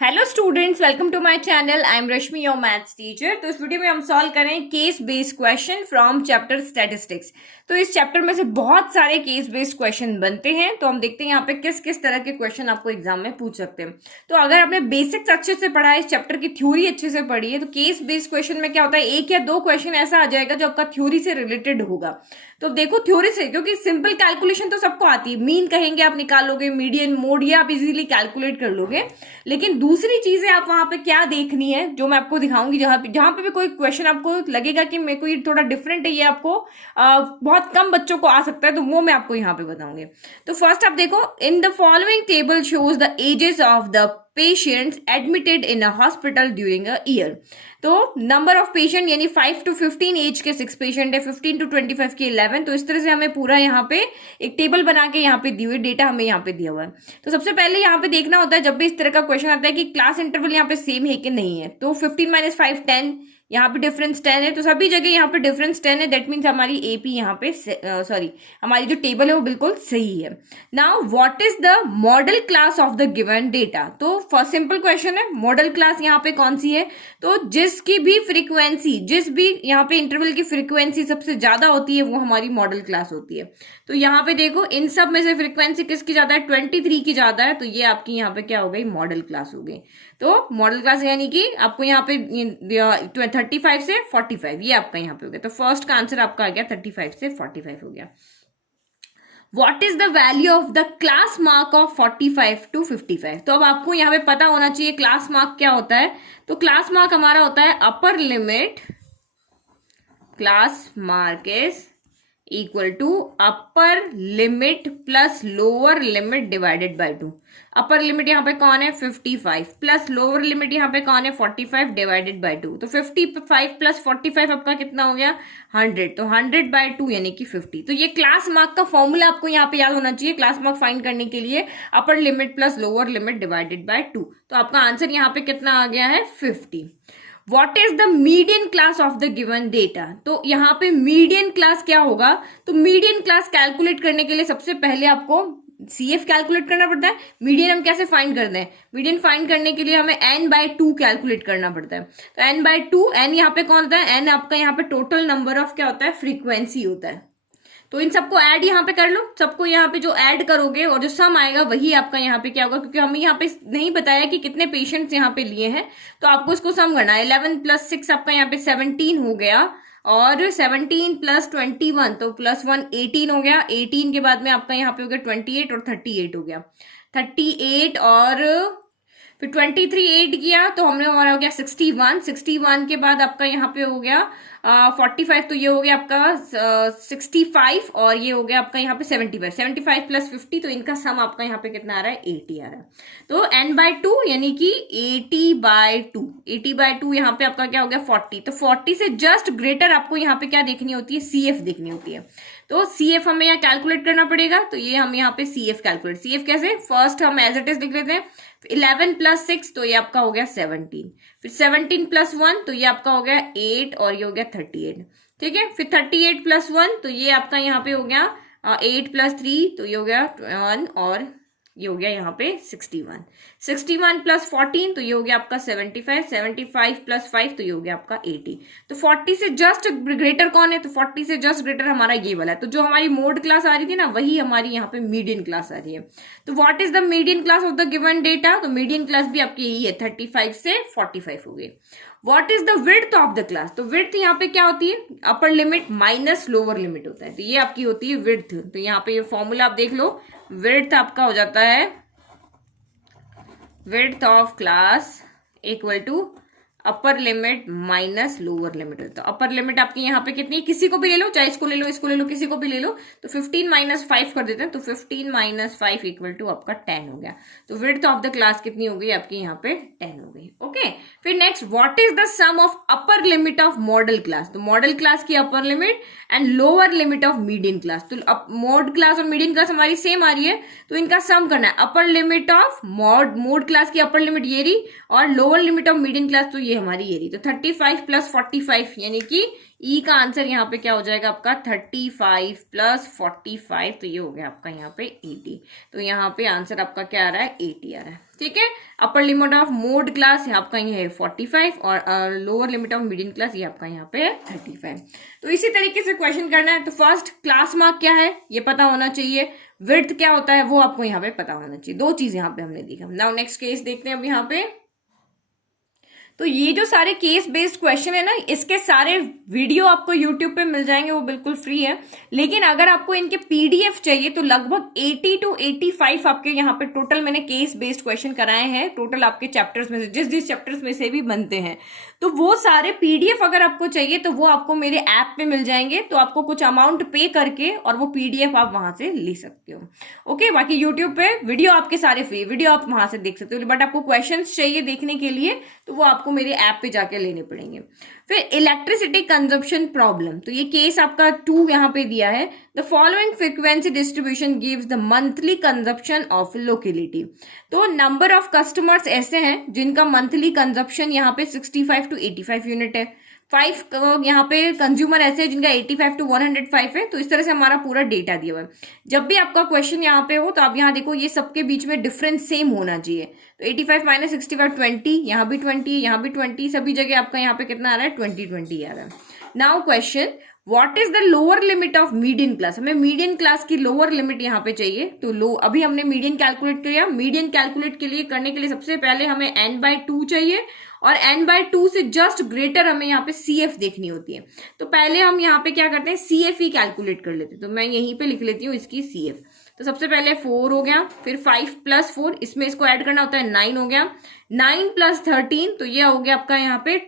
Hello students, welcome to my channel. I am Rashmi, your maths teacher. तो इस video में हम सॉल्व करें case based question from chapter statistics. तो इस चैप्टर में से बहुत सारे केस बेस्ड क्वेश्चन बनते हैं, तो हम देखते हैं यहाँ पे किस किस तरह के क्वेश्चन आपको एग्जाम में पूछ सकते हैं। तो अगर आपने बेसिक्स अच्छे से पढ़ा है, इस चैप्टर की थ्योरी अच्छे से पढ़ी है, तो केस बेस्ड क्वेश्चन में क्या होता है, एक या दो क्वेश्चन ऐसा आ जाएगा जो आपका थ्योरी से रिलेटेड होगा। तो देखो थ्योरी से, क्योंकि सिंपल कैलकुलेशन तो सबको आती है, मीन कहेंगे आप निकालोगे, मीडियन, मोड, ये आप इजीली कैलकुलेट कर लोगे। लेकिन दूसरी चीजें आप वहां पे क्या देखनी है, जो मैं आपको दिखाऊंगी, जहां पे भी कोई क्वेश्चन आपको लगेगा कि मेरे को ये थोड़ा डिफरेंट है, ये आपको बहुत कम बच्चों को आ सकता है, तो वो मैं आपको यहाँ पे बताऊंगी। तो फर्स्ट आप देखो, in the following table shows the ages of the patients admitted in a hospital during a year. तो नंबर ऑफ पेशेंट यानी 5 to 15 एज के 6 पेशेंट है, 15 to 25 के 11। तो इस तरह से हमें पूरा यहाँ पे एक टेबल बना के यहाँ पे दी हुई डेटा हमें यहाँ पे दिया हुआ है। तो सबसे पहले यहाँ पे देखना होता है, जब भी इस तरह का क्वेश्चन आता है, कि क्लास इंटरवल यहाँ पे सेम है कि नहीं है। तो 15 - 5 10, यहाँ पे डिफरेंस 10 है, तो सभी जगह यहाँ पे डिफरेंस 10 है। दैट मीन्स हमारी एपी यहाँ पे सॉरी हमारी जो टेबल है वो बिल्कुल सही है। Now what is the model class of the given data. तो फर्स्ट सिंपल क्वेश्चन है, मॉडल क्लास यहाँ पे कौन सी है, तो जिसकी भी फ्रीक्वेंसी, जिस भी यहाँ पे इंटरवल की फ्रीक्वेंसी सबसे ज्यादा होती है, वो हमारी मॉडल क्लास होती है। तो यहाँ पे देखो, इन सब में से फ्रीक्वेंसी किसकी ज्यादा है, 23 की ज्यादा है, तो ये आपकी यहाँ पे क्या हो गई, मॉडल क्लास हो गई। तो मॉडल क्लास यानी कि आपको यहाँ पे 35 से 45, ये आपका यहाँ पे हो गया। तो फर्स्ट का आंसर आपका आ गया 35 से 45 हो गया। What is the value of the class mark of 45 to 55? तो अब आपको यहाँ पे पता होना चाहिए क्लास मार्क क्या होता है। तो क्लास मार्क हमारा होता है upper limit, class mark is equal to upper limit plus lower limit divided by 2। Upper limit यहाँ पे कौन है, 55, प्लस लोअर लिमिट यहाँ पे कौन है, 45 डिवाइडेड बाय 2। तो 55 प्लस 45 आपका कितना हो गया, 100। तो 100/2 यानी कि 50। तो ये क्लास मार्क का फॉर्मूला आपको यहाँ पे याद होना चाहिए, क्लास मार्क फाइंड करने के लिए अपर limit plus lower limit divided by 2। तो आपका आंसर यहाँ पे कितना आ गया है, 50। What is the median class of the given data? तो यहाँ पे मीडियन क्लास क्या होगा, तो मीडियन क्लास कैलकुलेट करने के लिए सबसे पहले आपको CF कैलकुलेट करना पड़ता है। मीडियन हम कैसे फाइंड करते हैं, मीडियन फाइंड करने के लिए हमें n/2 कैलकुलेट करना पड़ता है। तो n/2, n यहाँ पे कौन होता है, n आपका यहाँ पे टोटल नंबर ऑफ क्या होता है, फ्रीक्वेंसी होता है। तो इन सबको ऐड यहाँ पे कर लो, सबको यहाँ पे जो ऐड करोगे और जो सम आएगा वही आपका यहाँ पे क्या होगा, क्योंकि हमें यहाँ पे नहीं बताया कि कितने पेशेंट्स यहाँ पे लिए हैं, तो आपको इसको सम करना है। 11 + 6 आपका यहाँ पे 17 हो गया, और 17 + 21 तो +1 18 हो गया। 18 के बाद में आपका यहाँ पे हो गया 28 और 38 हो गया। 38 और फिर 23 8 किया तो हमने, हमारा हो गया 61। 61 के बाद आपका यहाँ पे हो गया 45, तो ये हो गया आपका 65, और ये हो गया आपका यहाँ पे 75। 75 + 50, तो इनका सम आपका यहाँ पे कितना आ रहा है, 80 आ रहा है। तो n/2 यानी कि 80/2, 80/2 यहाँ पे आपका क्या हो गया, 40। तो 40 से जस्ट ग्रेटर आपको यहाँ पे क्या देखनी होती है, CF देखनी होती है। तो CF हमें यहाँ कैलकुलेट करना पड़ेगा, तो ये हम यहाँ पे CF कैलकुलेट, CF कैसे, फर्स्ट हम एज इट इज लिख लेते हैं। 11 + 6 तो ये आपका हो गया 17, फिर 17 + 1 तो ये आपका हो गया 8, और ये हो गया 38। ठीक है, फिर 38 + 1 तो ये आपका यहाँ पे हो गया 8 + 3 तो ये हो गया 1, और ये हो गया यहाँ पे 61। 61 + 14 तो ये हो गया आपका 75। 75 + 5 तो ये हो गया आपका 80। तो 40 से जस्ट ग्रेटर कौन है, तो 40 से जस्ट ग्रेटर हमारा ये वाला है। तो जो हमारी मोड क्लास आ रही थी ना, वही हमारी यहाँ पे मीडियन क्लास आ रही है। तो what is the median class of the given data, तो मीडियन क्लास भी आपकी यही है, 35 से 45 हो गई। What is the width of the class, तो विड्थ यहाँ पे क्या होती है, upper limit minus lower limit होता है, तो ये आपकी होती है विड्थ। तो यहाँ पे ये फॉर्मूला आप देख लो, विड्थ आपका हो जाता है width of class equal to upper limit minus lower limit. तो अपर लिमिट आपकी यहाँ पे कितनी है, किसी को भी ले लो, चाहे इसको ले लो, इसको ले लो, किसी को भी ले लो। तो 15 - 5 कर देते हैं, तो 15 - 5 इक्वल टू आपका 10 हो गया। तो विड्थ ऑफ द क्लास कितनी हो गई आपकी यहाँ पे, 10 हो गई। ओके, फिर next, what is the sum of upper limit of modal class. तो मॉडल क्लास की upper limit and lower limit of median class. तो मॉड क्लास और मीडियन क्लास हमारी सेम आ रही है, तो इनका सम करना है। Upper limit of mod class की अपर लिमिट ये रही, और lower limit of median class तो ये हमारी ये रही। तो 35 प्लस 45 यानी कि ई का आंसर यहाँ पे क्या हो जाएगा आपका 35 प्लस 45, तो ये हो गया आपका यहाँ पे 80। तो यहाँ पे आंसर आपका क्या आ रहा है 80 आ रहा है। ठीक है, upper limit of mode class आपका ये है 45 और lower limit of medium class ये आपका यहाँ पे है 35। तो इसी तरीके से क्वेश्चन करना है। तो फर्स्ट क्लास मार्क क्या है ये पता होना चाहिए, विड्थ क्या होता है वो आपको यहाँ पे पता होना चाहिए। दो चीज यहाँ पे हमने देखा। नाउ नेक्स्ट केस देखते हैं अब यहाँ पे। तो ये जो सारे केस बेस्ड क्वेश्चन है ना, इसके सारे वीडियो आपको यूट्यूब पे मिल जाएंगे, वो बिल्कुल फ्री है। लेकिन अगर आपको इनके पीडीएफ चाहिए तो लगभग 80 to 85 आपके यहाँ पे टोटल मैंने केस बेस्ड क्वेश्चन कराए हैं, टोटल आपके चैप्टर्स में से जिस चैप्टर्स में से भी बनते हैं। तो वो सारे पीडीएफ अगर आपको चाहिए तो वो आपको मेरे ऐप पे मिल जाएंगे। तो आपको कुछ अमाउंट पे करके और वो पीडीएफ आप वहां से ले सकते हो। ओके, बाकी यूट्यूब पे वीडियो आपके सारे फ्री, वीडियो आप वहां से देख सकते हो। बट आपको क्वेश्चन चाहिए देखने के लिए तो वो आपको मेरे ऐप पे जाके लेने पड़ेंगे। फिर इलेक्ट्रिसिटी कंजप्शन प्रॉब्लम, तो ये केस आपका 2 यहाँ पे दिया है। The following frequency distribution gives the monthly consumption of locality. तो नंबर ऑफ कस्टमर्स ऐसे हैं जिनका मंथली कंजप्शन यहाँ पे 65 to 85 यूनिट है। 5 यहाँ पे कंज्यूमर ऐसे हैं जिनका 85 to 105 है। तो इस तरह से हमारा पूरा डेटा दिया हुआ है। जब भी आपका क्वेश्चन यहाँ पे हो तो आप यहाँ देखो ये सबके बीच में डिफरेंस सेम होना चाहिए। तो 85 माइनस 65 20, यहाँ भी 20, यहाँ भी 20, सभी जगह आपका यहाँ पे कितना आ रहा है 20 आ रहा है। Now question, what is the lower limit of median class. हमें मीडियन क्लास की लोअर लिमिट यहाँ पे चाहिए। तो अभी हमने मीडियन कैलकुलेट किया। मीडियन कैलकुलेट के लिए करने के लिए सबसे पहले हमें n/2 चाहिए और n/2 से जस्ट ग्रेटर हमें यहाँ पे CF देखनी होती है। तो पहले हम यहाँ पे क्या करते हैं CF ही कैलकुलेट कर लेते हैं। तो मैं यहीं पे लिख लेती हूँ इसकी CF। तो सबसे पहले 4 हो गया, फिर 5 + 4, इसमें इसको ऐड करना होता है 9 हो गया, 9 + 13 तो ये हो गया आपका यहाँ पे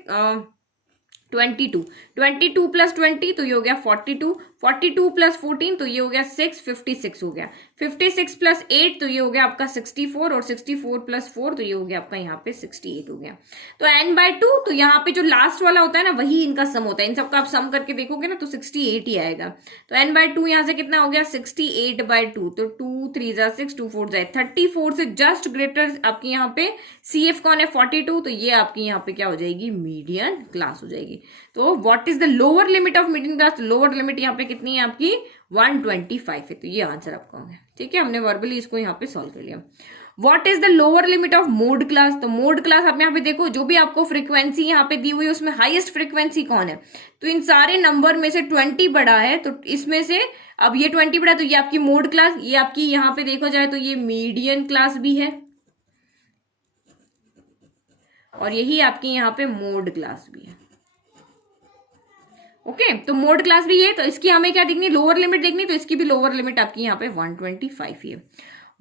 22, 22 + 20 तो ये हो गया 42, 42 + 14 तो ये हो गया 6, 56 हो गया, 56 + 8 तो ये हो गया आपका 64 और 64 + 4 तो ये हो गया आपका यहाँ पे 68 हो गया। तो n/2 तो यहाँ पे जो लास्ट वाला होता है ना वही इनका सम होता है। इन सबका आप सम करके देखोगे ना तो 68 ही आएगा। तो n/2 यहाँ से कितना हो गया 68/2, तो 2 3 = 6, 2 4 = 34 से जस्ट ग्रेटर आपकी यहाँ पे CF कौन है 42, तो ये आपकी यहाँ पे क्या हो जाएगी मीडियन क्लास हो जाएगी। तो what is the lower limit of median class, lower limit यहाँ पे कितनी है आपकी 125 है। तो ये आंसर आपका होगा। ठीक है, हमने वर्बली इसको यहाँ पे सॉल्व कर लिया। What is the lower limit of mode class, तो मोड क्लास आप यहाँ पे देखो जो भी आपको फ्रीक्वेंसी यहाँ पे दी हुई है उसमें हाईएस्ट फ्रीक्वेंसी कौन है। तो इन सारे नंबर में से 20 बड़ा है, तो इसमें से अब ये 20 बड़ा तो ये आपकी मोड क्लास, ये आपकी यहाँ पे देखो जाए तो ये मीडियन क्लास भी है और यही आपकी यहाँ पे मोड क्लास भी है। ओके, तो मोड क्लास भी है, तो इसकी हमें क्या देखनी लोअर लिमिट देखनी, तो इसकी भी लोअर लिमिट आपकी यहाँ पे 125 है।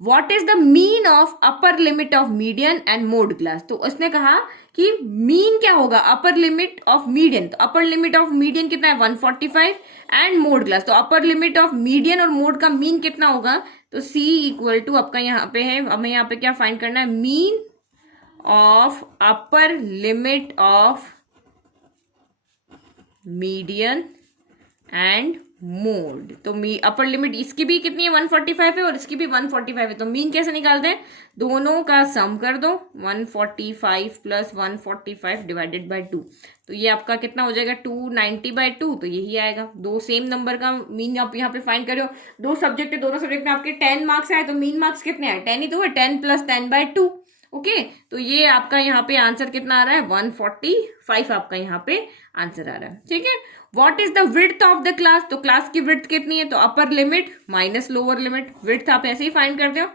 What is the mean of upper limit of median and mode class, तो उसने कहा कि मीन क्या होगा अपर लिमिट ऑफ मीडियन। तो अपर लिमिट ऑफ मीडियन कितना है 145 एंड मोड क्लास, तो अपर लिमिट ऑफ मीडियन और मोड का मीन कितना होगा, तो C = आपका यहाँ पे है, हमें यहाँ पे क्या फाइंड करना है mean of upper limit of median and mode. तो अपर लिमिट इसकी भी कितनी है 145 है और इसकी भी 145 है। तो मीन कैसे निकालते हैं, दोनों का सम कर दो, 145 + 145 / 2, तो ये आपका कितना हो जाएगा 290/2, तो यही आएगा। दो सेम नंबर का मीन आप यहाँ पे फाइंड करो। दो सब्जेक्ट है, दोनों सब्जेक्ट में आपके 10 मार्क्स आए तो मीन मार्क्स कितने आए 10 ही तो है, 10 + 10/2। ओके, तो ये आपका यहाँ पे आंसर कितना आ रहा है 145 आपका यहाँ पे आंसर आ रहा है। ठीक है, what is the width of the class, तो क्लास की विड्थ कितनी है, तो upper limit minus lower limit. Width आप ऐसे ही फाइंड करते हो,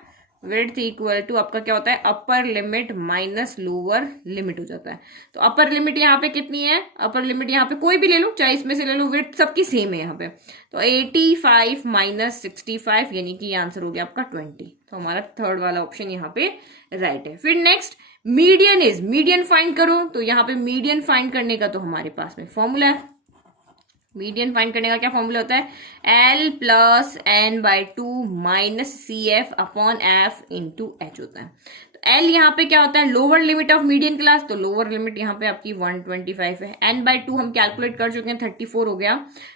विड्थ = आपका क्या होता है upper limit minus lower limit हो जाता है। तो अपर लिमिट यहाँ पे कितनी है, अपर लिमिट यहाँ पे कोई भी ले लो, चाहे इसमें से ले लो, विड्थ सबकी सेम है यहाँ पे। तो 85 - 65 यानी कि आंसर हो गया आपका 20। तो हमारा थर्ड वाला ऑप्शन यहाँ पे राइट है। फिर नेक्स्ट मीडियन फाइंड करो, तो यहाँ पे मीडियन फाइंड करने का तो हमारे पास में फॉर्मूला है। मीडियन फाइंड करने का क्या फॉर्मूला होता है L + n/2 - CF/F × H होता है। तो L यहाँ पे क्या होता है lower limit of median class, तो लोअर लिमिट यहाँ पे आपकी 125 है। n/2 हम कैलकुलेट कर चुके हैं 34 हो गया।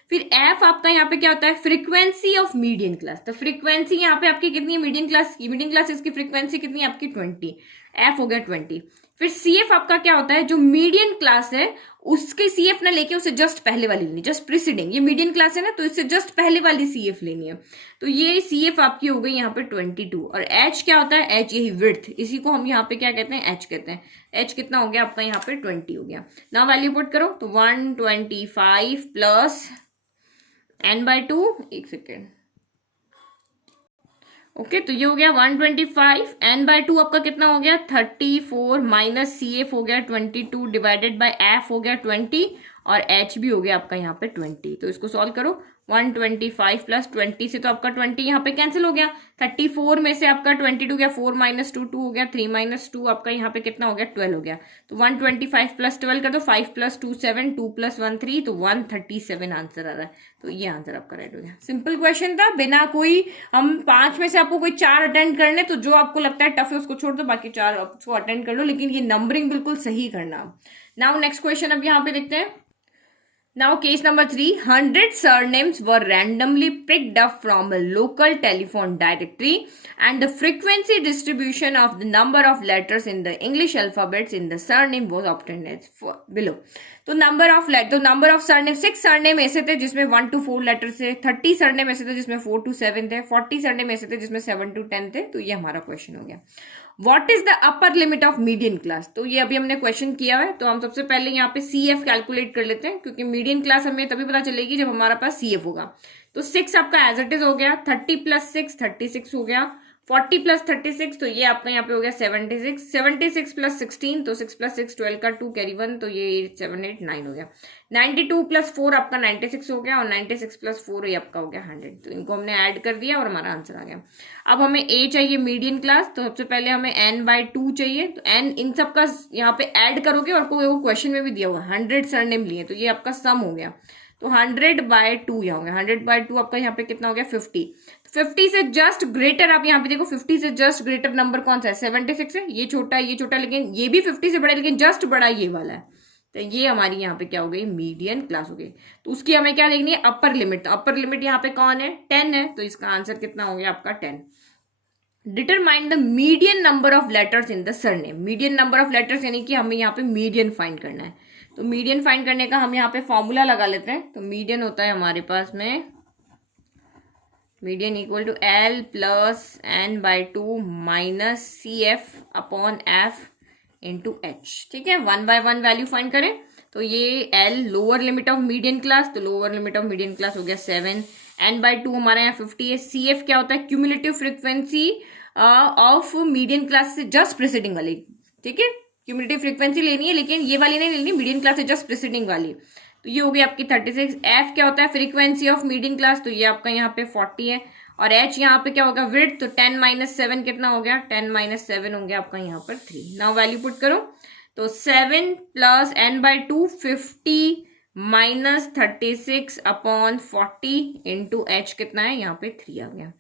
फिर F आपका यहाँ पे क्या होता है फ्रीक्वेंसी ऑफ मीडियन क्लास, तो फ्रीक्वेंसी यहाँ पे आपकी कितनी है मीडियन क्लास की, मीडियन क्लास इसकी फ्रीक्वेंसी कितनी है आपकी 20। एफ हो गया 20। फिर सी एफ आपका क्या होता है, जो मीडियन क्लास है उसके सी एफ ना लेके उसे जस्ट पहले वाली लेनी, जस्ट प्रीसीडिंग, ये मीडियन क्लास है ना तो इससे जस्ट पहले वाली सी एफ लेनी है। तो ये सी एफ आपकी हो गई यहाँ पे 22। और एच क्या होता है, एच यही विड्थ, इसी को हम यहाँ पे क्या कहते हैं, एच कहते हैं। एच कितना हो गया आपका यहाँ पे 20 हो गया। ना वैल्यू पुट करो तो 125 प्लस n/2, एक सेकेंड, ओके तो ये हो गया 125, n/2 आपका कितना हो गया 34 माइनस सी एफ हो गया 22 डिवाइडेड बाय एफ हो गया 20 और एच भी हो गया आपका यहाँ पे 20। तो इसको सॉल्व करो, 125 प्लस 20 से तो आपका 20 यहाँ पे कैंसिल हो गया, 34 में से आपका 22 गया, 4 माइनस 2 2 हो गया, 3 माइनस 2 आपका यहाँ पे कितना हो गया 12 हो गया। तो 125 प्लस 12 कर दो, 5 प्लस 2 7, 2 प्लस 1 3, तो 137 आंसर आ रहा है। तो ये आंसर आपका राइट हो गया। सिंपल क्वेश्चन था, बिना कोई, हम 5 में से आपको कोई 4 अटेंड करने, तो जो आपको लगता है टफ है उसको छोड़ दो, बाकी 4 उसको अटेंड कर लो, लेकिन ये नंबरिंग बिल्कुल सही करना। नाउ नेक्स्ट क्वेश्चन अब यहाँ पे देखते हैं। Now case number 3, 100 surnames were randomly picked up from a local telephone directory and the frequency distribution of the number of letters in the English alphabets in the surname was obtained as below. तो number of surname, 6 surname ऐसे थे जिसमें 1 to 4 letter थे, 30 surname ऐसे थे जिसमें 4 to 7 थे, 40 surname ऐसे थे जिसमें 7 to 10 थे। तो ये हमारा क्वेश्चन हो गया। What is the upper limit of median class, तो ये अभी हमने क्वेश्चन किया है, तो हम सबसे पहले यहाँ पे सी एफ कैलकुलेट कर लेते हैं, क्योंकि मीडियन क्लास हमें तभी पता चलेगी जब हमारा पास सी एफ होगा। तो 6 आपका एज इट इज हो गया, 30 प्लस 6 36 हो गया, 40 प्लस 36 तो ये आपका यहाँ पे हो गया 76, 76 प्लस 16 तो 6 प्लस 6 12 का 2 कैरी 1 तो ये 7 8 9 हो गया, 92 प्लस 4 आपका 96 हो गया और 96 प्लस 4 ये आपका हो गया 100। तो इनको हमने ऐड कर दिया और हमारा आंसर आ गया। अब हमें ए चाहिए मीडियन क्लास, तो सबसे पहले हमें n/2 चाहिए, तो n इन सब का यहाँ पे ऐड करोगे और कोई वो क्वेश्चन में भी दिया हुआ 100 सरनेम लिए, तो ये आपका सम हो गया। तो 100/2 यहाँ हो गया, 100/2 आपका यहाँ पे कितना हो गया 50। 50 से जस्ट ग्रेटर, आप यहाँ पे देखो 50 से जस्ट ग्रेटर नंबर कौन सा है, 76 है। ये छोटा है, ये छोटा, लेकिन ये भी 50 से बड़ा है, लेकिन जस्ट बड़ा ये वाला है। तो ये हमारी यहाँ पे क्या हो गई, मीडियन क्लास हो गई। तो उसकी हमें क्या देखनी है, अपर लिमिट। तो अपर लिमिट यहाँ पे कौन है, 10 है, तो इसका आंसर कितना हो गया आपका 10। Determine the median number of letters in the surname. Median number of letters यानी कि हमें यहाँ पे मीडियन फाइंड करना है। तो मीडियन फाइंड करने का हम यहाँ पे फॉर्मूला लगा लेते हैं। तो मीडियन होता है हमारे पास में, median equal to L plus n/2 minus CF upon F into H। ठीक है, 1 by 1 वैल्यू फाइंड करें। तो ये L lower limit of median class, तो lower limit of median class हो गया 7, n/2 हमारा यहाँ 50 है। CF क्या होता है, cumulative frequency of median class से जस्ट प्रीसीडिंग वाली। ठीक है, क्यूमुलेटिव फ्रीक्वेंसी लेनी है, लेकिन ये वाली नहीं लेनी, मीडियन क्लास से जस्ट प्रीसीडिंग वाली। तो ये हो गई आपकी 36। F क्या होता है, फ्रीक्वेंसी ऑफ मीडियन क्लास, तो ये आपका यहाँ पे 40 है। और H यहाँ पे क्या होगा, विड्थ, तो 10 माइनस 7 कितना हो गया, 10 माइनस 7 हो गया आपका यहाँ पर 3। नाउ वैल्यू पुट करो, तो 7 plus n/2 50 minus 36 upon 40 into H कितना है यहाँ पे 3 आ गया।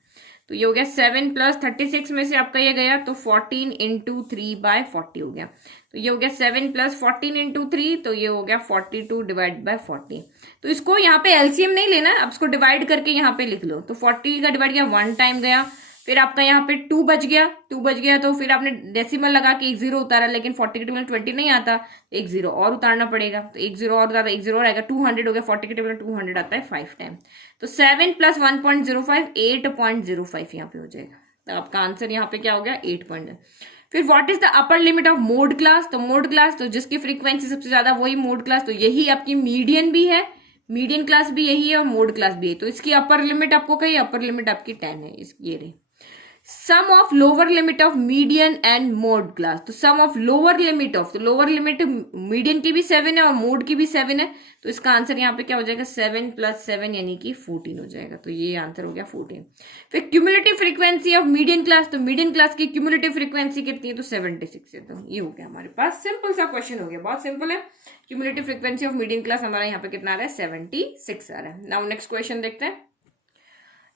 तो ये हो गया 7 प्लस 36 में से आपका ये गया तो 14 इंटू 3/40 हो गया। तो ये हो गया 7 प्लस 14 इंटू 3, तो ये हो गया 42 डिवाइड बाय 40। तो इसको यहाँ पे एलसीएम नहीं लेना, अब इसको डिवाइड करके यहाँ पे लिख लो। तो 40 का डिवाइड किया 1 टाइम गया, फिर आपका यहाँ पे 2 बच गया, तो फिर आपने डेसिमल लगा के 1 0 उतारा, लेकिन 40 के टेबल 20 नहीं आता, 1 0 और उतारना पड़ेगा। तो 1 0 और उतारा, 1 0 और आएगा, 200 हो गया। 40 के टेबल 200 आता है 5 टाइम। तो 7 प्लस 1.05 8.05 यहाँ पे हो जाएगा। तो आपका आंसर यहाँ पे क्या हो गया 8. फिर what is the upper limit of mode class, तो मोड क्लास तो जिसकी फ्रीक्वेंसी सबसे ज्यादा वही मोड क्लास, तो यही आपकी मीडियन भी है, मीडियन क्लास भी यही है और मोड क्लास भी है। तो इसकी अपर लिमिट आपको कही, अपर लिमिट आपकी 10 है, ये रही। Sum of lower limit of median and mode class, तो sum of lower limit of, तो लोअर लिमिट मीडियन की भी 7 है और मोड की भी 7 है, तो इसका आंसर यहाँ पे क्या हो जाएगा 7 प्लस 7 यानी कि 14 हो जाएगा। तो ये आंसर हो गया 14। फिर cumulative frequency of median class, तो मीडियन क्लास की क्यूमुलेटिव फ्रीक्वेंसी कितनी है, तो 76 है। तो ये हो गया हमारे पास, सिंपल सा क्वेश्चन हो गया, बहुत सिंपल है। Cumulative frequency of median class हमारा यहाँ पे कितना आ रहा है 76 आ रहा है। नाउ नेक्स्ट क्वेश्चन देखते हैं।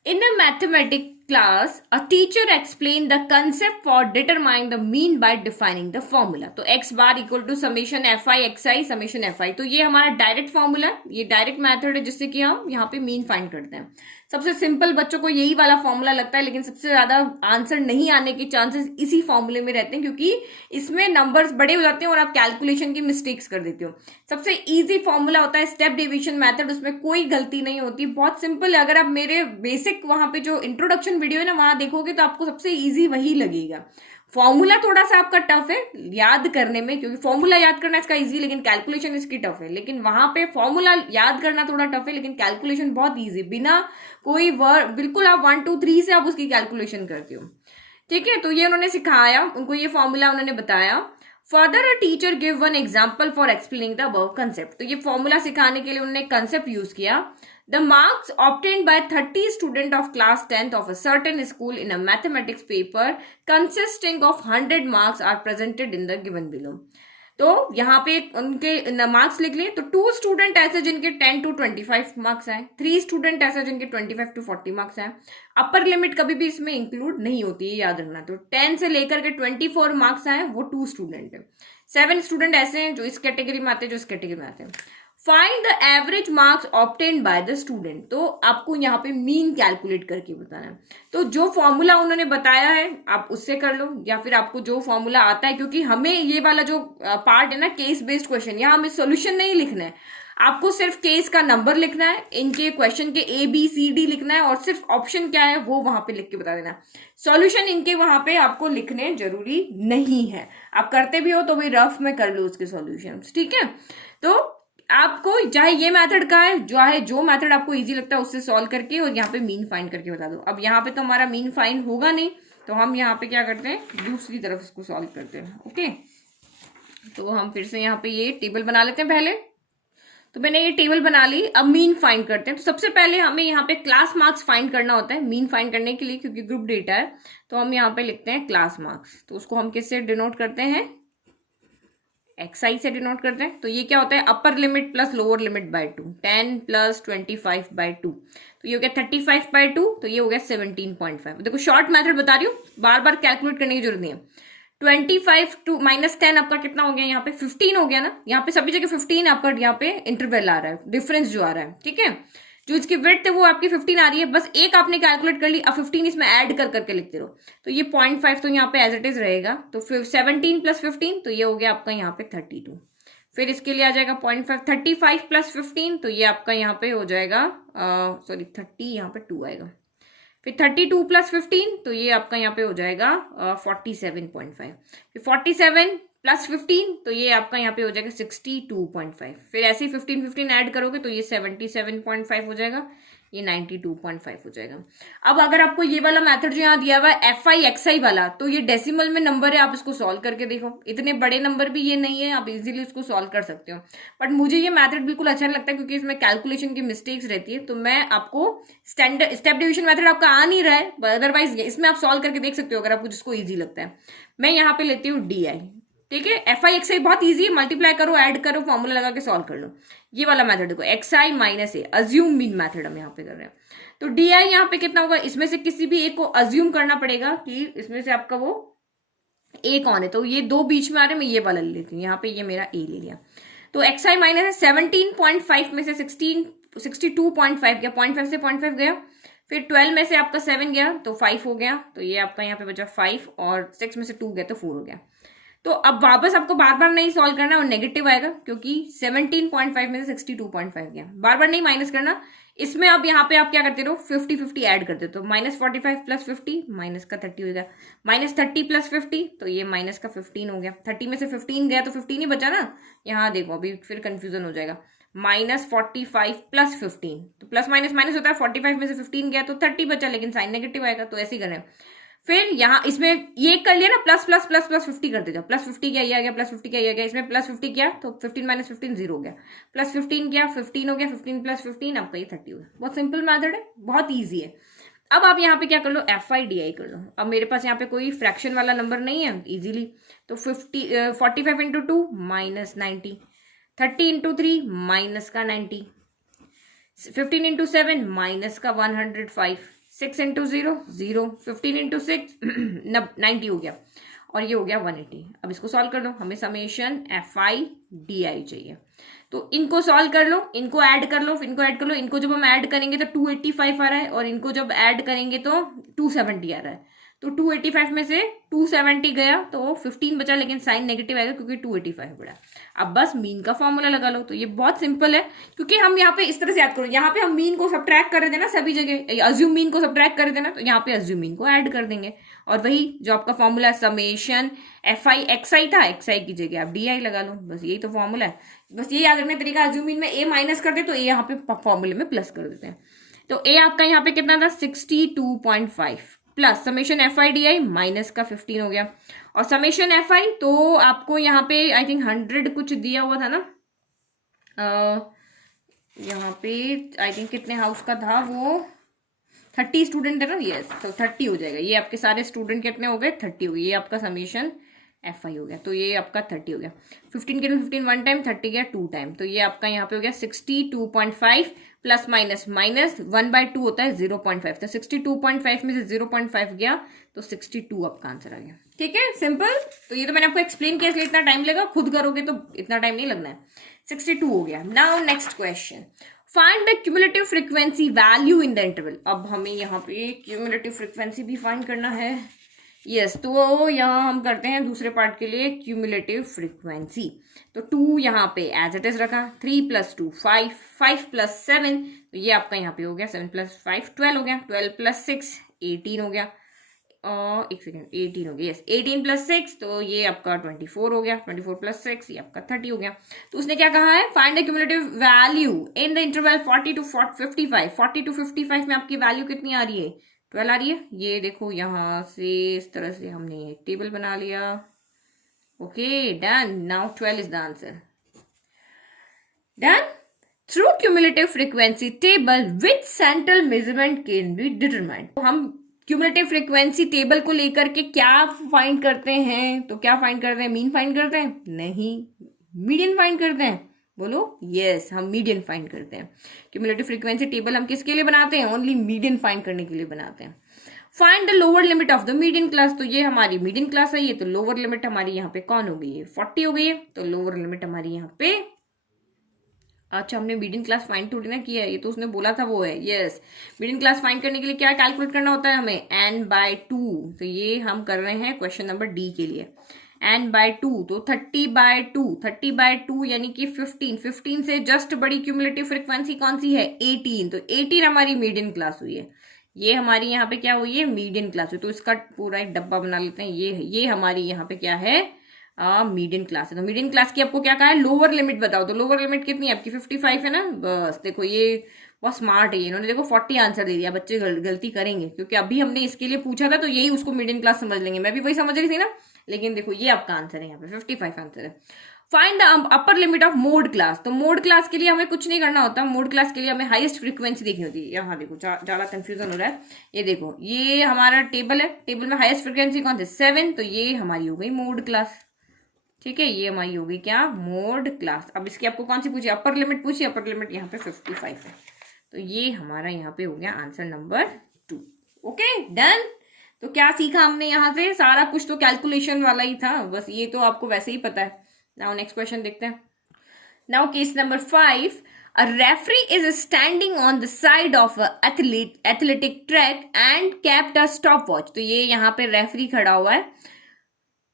In a mathematics class, a teacher explained the concept for determining the mean by defining the formula. तो x bar equal to summation fi xi summation fi। तो ये हमारा डायरेक्ट फॉर्मूला, ये direct method है जिससे कि हम यहाँ पे मीन फाइंड करते हैं। सबसे सिंपल बच्चों को यही वाला फॉर्मूला लगता है, लेकिन सबसे ज्यादा आंसर नहीं आने के चांसेस इसी फॉर्मूले में रहते हैं, क्योंकि इसमें नंबर्स बड़े हो जाते हैं और आप कैलकुलेशन की मिस्टेक्स कर देते हो। सबसे इजी फॉर्मूला होता है स्टेप डिवीजन मेथड, उसमें कोई गलती नहीं होती, बहुत सिंपल है। अगर आप मेरे बेसिक वहां पे जो इंट्रोडक्शन वीडियो है ना वहां देखोगे तो आपको सबसे ईजी वही लगेगा। फॉर्मूला थोड़ा सा आपका टफ है याद करने में, क्योंकि फॉर्मूला याद करना इसका इजी, लेकिन कैलकुलेशन इसकी टफ है। लेकिन वहां पे फॉर्मूला याद करना थोड़ा टफ है, लेकिन कैलकुलेशन बहुत इजी, बिना कोई वर्ड, बिल्कुल आप 1 2 3 से आप उसकी कैलकुलेशन करते हो। ठीक है, तो ये उन्होंने सिखाया, उनको ये फॉर्मूला उन्होंने बताया। Further a teacher give one example for explaining the above concept. तो ये फॉर्मूला सिखाने के लिए उन्होंने कंसेप्ट यूज किया। The marks obtained by 30 students of class 10th of a certain school in a mathematics paper consisting of 100 marks are presented in the given below. तो यहाँ पे उनके मार्क्स लिख लिए। तो 2 स्टूडेंट ऐसे जिनके 10 to 25 मार्क्स आए, 3 स्टूडेंट ऐसे जिनके 25 to 40 मार्क्स आए। अपर लिमिट कभी भी इसमें इंक्लूड नहीं होती है, याद रखना। तो 10 से लेकर के 24 मार्क्स आए वो 2 स्टूडेंट है। 7 स्टूडेंट ऐसे हैं जो इस कैटेगरी में आते हैं, जो इस कैटेगरी में आते हैं। Find the average marks obtained by the student. तो आपको यहाँ पे मीन कैलकुलेट करके बताना है। तो जो फॉर्मूला उन्होंने बताया है आप उससे कर लो, या फिर आपको जो फॉर्मूला आता है, क्योंकि हमें ये वाला जो पार्ट है ना केस बेस्ड क्वेश्चन, यहाँ हमें सोल्यूशन नहीं लिखना है, आपको सिर्फ केस का नंबर लिखना है, इनके क्वेश्चन के ABCD लिखना है और सिर्फ ऑप्शन क्या है वो वहां पे लिख के बता देना। सॉल्यूशन इनके वहां पे आपको लिखने जरूरी नहीं है, आप करते भी हो तो भी रफ में कर लो उसके सॉल्यूशन। ठीक है, तो आपको चाहे ये मेथड का है जो मेथड आपको इजी लगता है उससे सॉल्व करके और यहाँ पे मीन फाइंड करके बता दो। अब यहाँ पे तो हमारा मीन फाइंड होगा नहीं, तो हम यहाँ पे क्या करते हैं, दूसरी तरफ इसको सॉल्व करते हैं। ओके, तो हम फिर से यहाँ पे ये टेबल बना लेते हैं पहले। तो मैंने ये टेबल बना ली, अब मीन फाइंड करते हैं। तो सबसे पहले हमें यहाँ पे क्लास मार्क्स फाइंड करना होता है मीन फाइंड करने के लिए, क्योंकि ग्रुप डेटा है। तो हम यहाँ पे लिखते हैं क्लास मार्क्स। तो उसको हम किससे डिनोट करते हैं, XI से डिनोट करते हैं। तो ये क्या होता है, upper limit plus lower limit by 2, 10 plus 25 by 2, तो ये हो गया 35 बाय 2, तो ये हो गया 17.5। देखो शॉर्ट मेथड बता रही हूँ, बार बार कैलकुलेट करने की जरूरत नहीं है। 25 टू माइनस 10 आपका कितना हो गया, यहाँ पे 15 हो गया ना, यहाँ पे सभी जगह 15 आपका यहाँ पे इंटरवल आ रहा है, डिफरेंस जो आ रहा है। ठीक है, जो इसकी विड्थ है वो आपकी 15 आ रही है, बस एक आपने कैलकुलेट कर ली, अब 15 इसमें ऐड कर करके लिखते रहो। तो ये 0.5 तो यहाँ पे एज इट इज रहेगा। तो फिर 17 प्लस 15, तो ये हो गया आपका यहाँ पे 32। फिर इसके लिए आ जाएगा 0.5, 35 प्लस 15, तो ये आपका यहाँ पे हो जाएगा 30, यहाँ पे 2 आएगा। फिर 32 प्लस 15, तो ये आपका यहाँ पे हो जाएगा 47.5। फिर 47 प्लस 15, तो ये आपका यहाँ पे हो जाएगा 62.5। फिर ऐसे ही 15 ऐड करोगे तो ये 77.5 हो जाएगा, ये 92.5 हो जाएगा। अब अगर आपको ये वाला मेथड जो यहाँ दिया हुआ है FI XI वाला, तो ये डेसिमल में नंबर है, आप इसको सॉल्व करके देखो। इतने बड़े नंबर भी ये नहीं है, आप इजीली इसको सॉल्व कर सकते हो। बट मुझे ये मेथड बिल्कुल अच्छा लगता है, क्योंकि इसमें कैलकुलेशन की मिस्टेक्स रहती है। तो मैं आपको स्टैंडर्ड स्टेप डिवीजन मेथड आपका आ नहीं रहा है, अदरवाइज इसमें आप सॉल्व करके देख सकते हो अगर आपको जिसको ईजी लगता है। मैं यहाँ पे लेती हूँ DI। ठीक है, FI XI बहुत इजी है, मल्टीप्लाई करो, ऐड करो, फॉर्मूला लगा के सॉल्व कर लो। ये वाला मेथड देखो, XI minus A, assume mean method हम यहाँ पे कर रहे हैं। तो DI यहाँ पे कितना होगा, इसमें से किसी भी एक को अज्यूम करना पड़ेगा कि इसमें से आपका वो A कौन है। तो ये 2 बीच में आ रहे हैं, मैं ये वाला ले लेती हूँ, यहाँ पे ये मेरा A ले लिया। तो XI माइनस 17.5 में से 62.5 गया, 0.5 से 0.5 गया। फिर 12 में से आपका 7 गया तो 5 हो गया, तो ये आपका यहाँ पे बचा 5, और 6 में से 2 गया तो 4 हो गया। तो अब वापस आपको बार बार नहीं सॉल्व करना, और नेगेटिव आएगा, क्योंकि 17.5 में से 62.5 गया, बार बार नहीं माइनस करना। इसमें अब यहाँ पे आप क्या करते रहो, 50-50 ऐड करते हो। तो -45 प्लस 50 माइनस का 30 हो गया, -30 प्लस 50, तो ये माइनस का 15 हो गया। 30 में से 15 गया तो 15 ही बचा ना। यहाँ देखो अभी फिर कंफ्यूजन हो जाएगा, -45 प्लस 15, तो प्लस माइनस माइनस होता है, 45 में से 15 गया तो 30 बचा, लेकिन साइन नेगेटिव आएगा, तो ऐसे ही करें। फिर यहाँ इसमें ये कर लिया ना, प्लस प्लस प्लस प्लस 50 करते जाओ, प्लस 50 क्या ये आ गया, प्लस 50 क्या ये आ गया, इसमें प्लस 50 किया तो 15 माइनस 15 0 हो गया, प्लस 15 किया 15 हो गया, 15 प्लस 15 आपका ये 30 हो गया। बहुत सिंपल मेथड है, बहुत ईजी है। अब आप यहाँ पे क्या कर लो, FI DI कर लो। अब मेरे पास यहाँ पे कोई फ्रैक्शन वाला नंबर नहीं है इजीली, तो 45 इंटू 2 माइनस 90, 30 इंटू 3 माइनस का 90, 15 इंटू 7 माइनस का 105, 6 इंटू 0 0, 15 इंटू 6 90 हो गया। और ये हो गया 180। अब इसको सॉल्व कर लो, हमें समेशन FI DI चाहिए। तो इनको सॉल्व कर लो, इनको ऐड कर लो, इनको ऐड कर लो। इनको जब हम ऐड करेंगे तो 285 आ रहा है, और इनको जब ऐड करेंगे तो 270 आ रहा है। तो 285 में से 270 गया तो 15 बचा, लेकिन साइन नेगेटिव आएगा क्योंकि 285 बड़ा। अब बस मीन का फॉर्मूला लगा लो। तो ये बहुत सिंपल है, क्योंकि हम यहाँ पे इस तरह से याद करो, यहाँ पे हम मीन को सब्ट्रैक्ट कर देना सभी जगह, अज्यूम मीन को सब्ट्रैक्ट कर देना, तो यहाँ पे अज्यूम मीन को ऐड कर देंगे। और वही जो आपका फॉर्मूला समेशन FI XI था, XI की जगह आप DI लगा लो, बस यही तो फॉर्मूला है। बस ये याद रखने तरीका, अज्यूम मीन में A माइनस कर दे तो A यहाँ पे फॉर्मूले में प्लस कर देते हैं। तो A आपका यहाँ पे कितना था 62.5 plus summation FI DI minus का 15 हो गया, और समेशन FI तो आपको यहाँ पे आई थिंक 100 कुछ दिया हुआ था ना, यहाँ पे आई थिंक कितने हाउस का था वो, 30 स्टूडेंट है ना, यस, तो 30 हो जाएगा। ये आपके सारे स्टूडेंट कितने हो गए 30 हो गए, ये आपका समेशन FI हो गया, तो ये आपका 30 हो गया। 15 के 15 1 टाइम, 30 गया 2 टाइम, तो ये आपका यहाँ पे हो गया 62.5 प्लस माइनस 1/2 होता है 0.5, तो 62.5 में से 0.5 गया तो 62 आपका आंसर आ गया। ठीक है, सिंपल। तो ये तो मैंने आपको एक्सप्लेन किया, इसलिए इतना टाइम लगा, खुद करोगे तो इतना टाइम नहीं लगना है। 62 हो गया। Now next question, find the cumulative frequency value in the interval. अब हमें यहाँ पे क्यूमुलेटिव फ्रीक्वेंसी भी फाइंड करना है। यस, तो यहाँ हम करते हैं दूसरे पार्ट के लिए क्यूमुलेटिव फ्रीक्वेंसी। तो 2 यहाँ पे एज इट इज रखा, 3 + 2 5, 5 + 7, तो ये आपका यहाँ पे हो गया 7 + 5 12 हो गया, 12 + 6 18 हो गया, और एक सेकेंड 18 हो गया, यस 18 + 6, तो ये आपका 24 हो गया, 24 + 6 ये आपका 30 हो गया। तो उसने क्या कहा है, find the cumulative value in the interval 40 to 55। 40 to 55 में आपकी वैल्यू कितनी आ रही है, 12 आ रही है। ये देखो यहाँ से इस तरह से हमने एक टेबल बना लिया। Okay done, now 12 is the answer. Done. Through cumulative frequency table which central measurement can be determined. तो हम क्यूमुलेटिव फ्रीक्वेंसी टेबल को लेकर के क्या फाइंड करते हैं, तो क्या फाइंड करते हैं, मीन फाइंड करते हैं, नहीं मीडियन फाइंड करते हैं। बोलो यस, हम मीडियन फाइंड करते हैं। क्यूमुलेटिव फ्रीक्वेंसी टेबल हम किसके लिए बनाते हैं, ओनली मीडियन फाइंड करने के लिए बनाते हैं। Find the lower limit of the median class, तो ये हमारी मीडियन क्लास है, ये तो लोअर लिमिट हमारी यहाँ पे कौन हो गई है 40 हो गई है, तो लोअर लिमिट हमारी यहाँ पे, अच्छा हमने मीडियन क्लास फाइंड थोड़ी ना किया है, ये तो उसने बोला था वो है। यस, मीडियन क्लास फाइंड करने के लिए क्या कैलकुलेट करना होता है हमें, n/2, तो ये हम कर रहे हैं क्वेश्चन नंबर D के लिए, n/2, तो 30/2, 30/2 यानी कि 15 से जस्ट बड़ी क्यूमुलेटिव फ्रीक्वेंसी कौन सी है 18, तो 18 हमारी मीडियन क्लास हुई है। ये हमारी यहाँ पे क्या हुई है, मीडियन क्लास हुई, तो इसका पूरा एक डब्बा बना लेते हैं। ये हमारी यहाँ पे क्या है, मीडियन क्लास है। तो मीडियन क्लास की आपको क्या कहा है, लोअर लिमिट बताओ, तो लोअर लिमिट कितनी है आपकी 55 है ना। बस देखो ये बहुत स्मार्ट है, इन्होंने देखो 40 आंसर दे दिया। बच्चे गलती करेंगे क्योंकि अभी हमने इसके लिए पूछा था, तो यही उसको मीडियन क्लास समझ लेंगे, मैं भी वही समझ रही थी ना, लेकिन देखो ये आपका आंसर है, यहाँ पे 55 आंसर है। Find the upper limit of mode class, तो मोड क्लास के लिए हमें कुछ नहीं करना होता, मोड क्लास के लिए हमें हाईएस्ट फ्रीक्वेंसी देखनी होती है। यहाँ देखो ज्यादा कंफ्यूजन हो रहा है, ये देखो ये हमारा टेबल है, टेबल में हाईएस्ट फ्रीक्वेंसी कौन सी 7, तो ये हमारी हो गई मोड क्लास। ठीक है, ये हमारी होगी क्या, मोड क्लास। अब इसकी आपको कौन सी पूछी, अपर लिमिट पूछी, अपर लिमिट यहाँ पे 55 है, तो ये हमारा यहाँ पे हो गया आंसर नंबर 2। Okay done. तो क्या सीखा हमने यहाँ से, सारा कुछ तो कैलकुलेशन वाला ही था, बस ये तो आपको वैसे ही पता है। नाउ नेक्स्ट क्वेश्चन देखते हैं। Now case number 5, a referee is standing on the side of a athletic track and kept a stopwatch। तो ये यहाँ पे रेफरी खड़ा हुआ है,